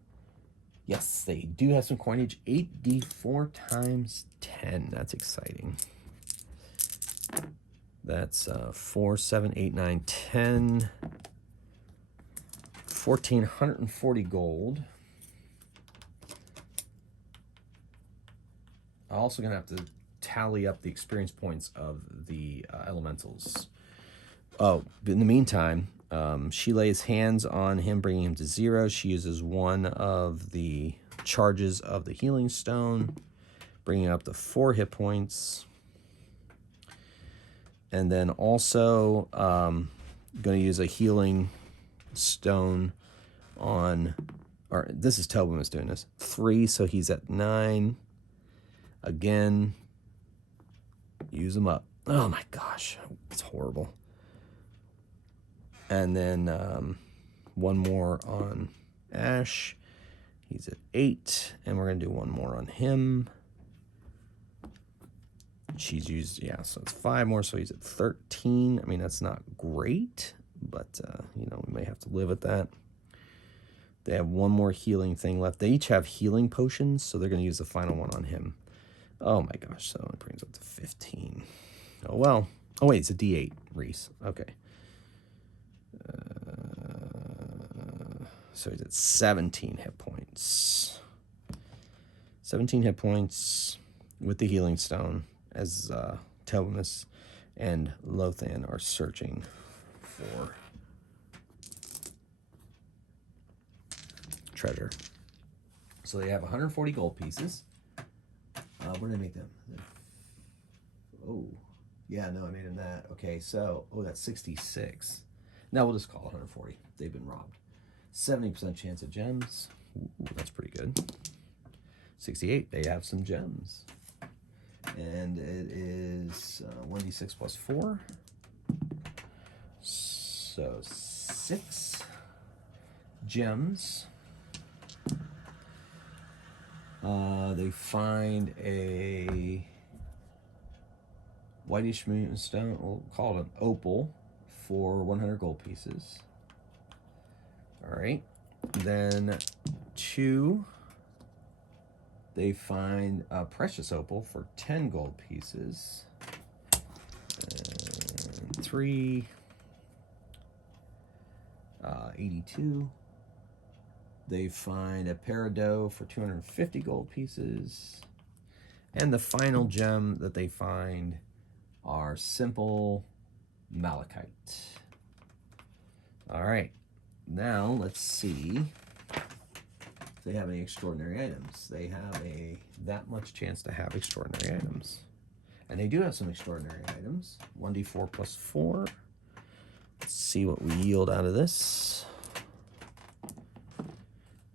Yes, they do have some coinage. 8d4 times 10. That's exciting. That's 4, 7, 8, 9, 10. 1,440 gold. I'm also going to have to tally up the experience points of the elementals. Oh, but in the meantime, she lays hands on him, bringing him to 0. She uses 1 of the charges of the healing stone, bringing up to 4 hit points. And then also going to use a healing stone on, or this is Tobamus doing this, 3, so he's at 9. Again, use them up. Oh my gosh, it's horrible. And then 1 more on Ash. He's at 8, and we're going to do 1 more on him. She's used, yeah, so it's 5 more, so he's at 13. I mean, that's not great, but, you know, we may have to live with that. They have 1 more healing thing left. They each have healing potions, so they're going to use the final one on him. Oh, my gosh, so it brings up to 15. Oh, well. Oh, wait, it's a D8, Reese. Okay. So he's at 17 hit points. 17 hit points with the healing stone, as Tobamus and Lothan are searching for treasure. So they have 140 gold pieces. Where did I make them? Oh, yeah, no, I made them that. Okay, so, oh, that's 66. Now we'll just call it 140. They've been robbed. 70% chance of gems. Ooh, that's pretty good. 68, they have some gems. And it is 1d6 plus 4. So 6 gems. They find a whitish moonstone, we'll call it an opal, for 100 gold pieces. All right. Then 2, they find a precious opal for 10 gold pieces. And 3, 82. They find a peridot for 250 gold pieces. And the final gem that they find are simple malachite. All right. Now let's see if they have any extraordinary items. They have that much chance to have extraordinary items. And they do have some extraordinary items. 1d4 plus 4. Let's see what we yield out of this.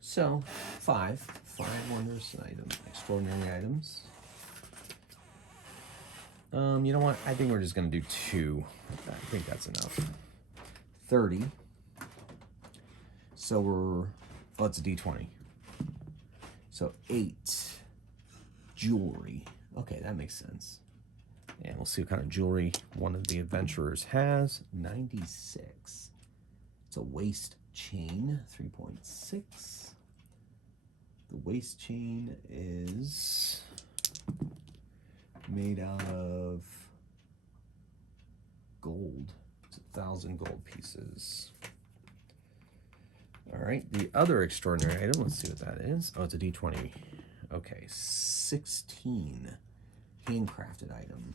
So, five wondrous items, extraordinary items. You know what? I think we're just going to do 2. I think that's enough. 30. So we're, oh, it's a D20. So 8 jewelry. Okay, that makes sense. And we'll see what kind of jewelry one of the adventurers has. 96. It's a waist chain, 3.6. The waist chain is made out of gold. It's 1,000 gold pieces. All right, the other extraordinary item, let's see what that is. Oh, it's a D20. Okay, 16 handcrafted item.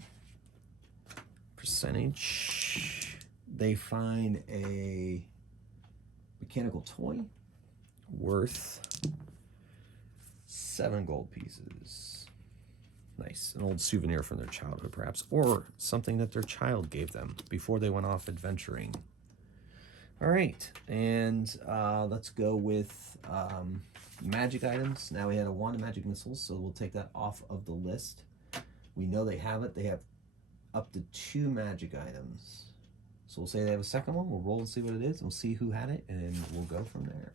Percentage. They find a mechanical toy worth 7 gold pieces. Nice. An old souvenir from their childhood, perhaps, or something that their child gave them before they went off adventuring. All right, and let's go with magic items. Now we had a wand of magic missiles, so we'll take that off of the list. We know they have it. They have up to 2 magic items. So we'll say they have a second one. We'll roll and see what it is. And we'll see who had it, and we'll go from there.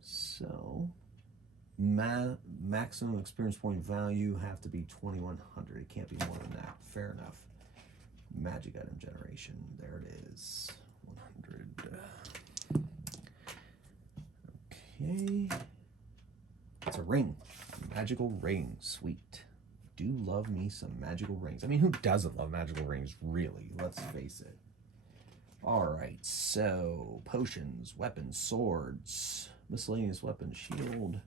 So maximum experience point value have to be 2,100. It can't be more than that. Fair enough. Magic item generation. There it is. 100. Okay. It's a ring. Magical ring. Sweet. Do love me some magical rings. I mean, who doesn't love magical rings, really? Let's face it. All right, so potions, weapons, swords, miscellaneous weapons, shield.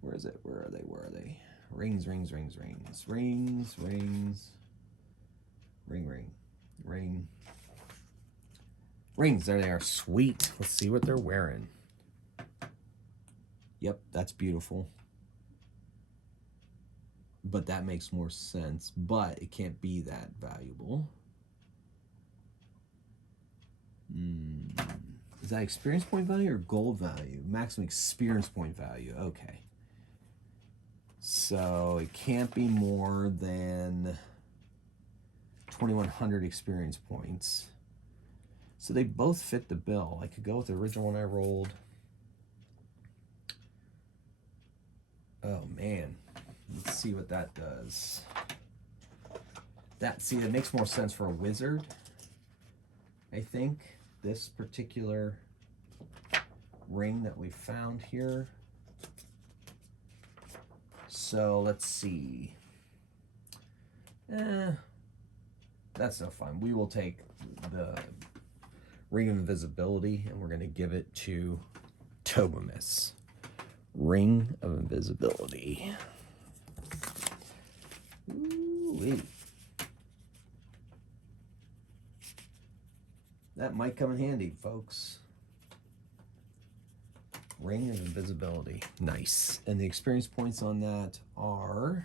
Where is it? Where are they? Where are they? Rings, rings, rings, rings. Rings, rings. Ring, ring. Ring. Rings, there they are. Sweet. Let's see what they're wearing. Yep, that's beautiful. But that makes more sense. But it can't be that valuable. Is that experience point value or gold value? Maximum experience point value. Okay. So it can't be more than 2,100 experience points. So they both fit the bill. I could go with the original one I rolled. Oh man. Let's see what that does. That makes more sense for a wizard. I think this particular ring that we found here. So let's see. That's no fun. We will take the ring of invisibility and we're going to give it to Tobamus. Ring of invisibility. Ooh-wee. That might come in handy, folks. Ring of invisibility. Nice. And the experience points on that are...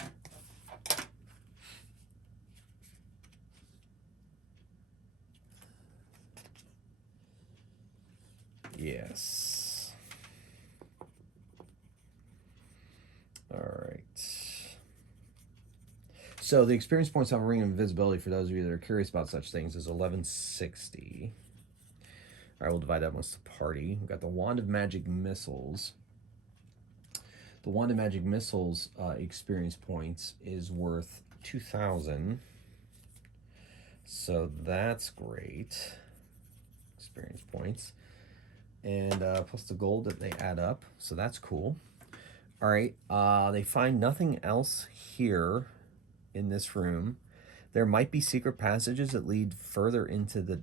Yes. All right. So the experience points on Ring of Invisibility, for those of you that are curious about such things, is 1160. All right, we'll divide that amongst the party. We've got the Wand of Magic Missiles. The Wand of Magic Missiles experience points is worth 2,000. So that's great. Experience points. And plus the gold that they add up. So that's cool. All right, they find nothing else here in this room. There might be secret passages that lead further into the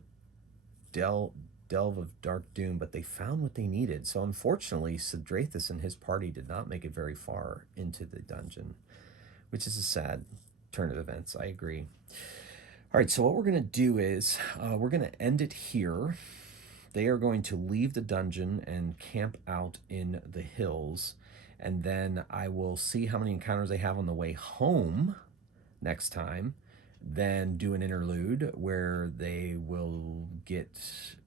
delve of Dark Doom, but they found what they needed. So unfortunately, Sendrathan and his party did not make it very far into the dungeon, which is a sad turn of events. I agree. All right, so what we're going to do is we're going to end it here. They are going to leave the dungeon and camp out in the hills, and then I will see how many encounters they have on the way home next time, then do an interlude where they will get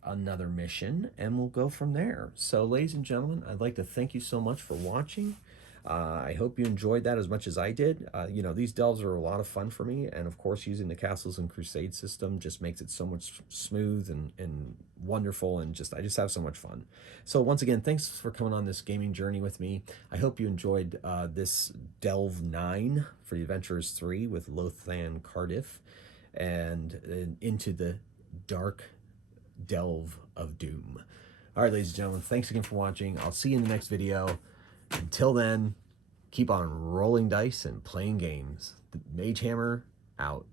another mission, and we'll go from there. So, ladies and gentlemen, I'd like to thank you so much for watching. I hope you enjoyed that as much as I did. You know, these delves are a lot of fun for me, and of course using the Castles and Crusade system just makes it so much smooth and wonderful, and I just have so much fun. So once again, thanks for coming on this gaming journey with me. I hope you enjoyed this Delve 9 for the Adventurers 3 with Lothan Cardiff, and into the dark delve of doom. All right, ladies and gentlemen, thanks again for watching. I'll see you in the next video. Until then, keep on rolling dice and playing games. The Magehammer out.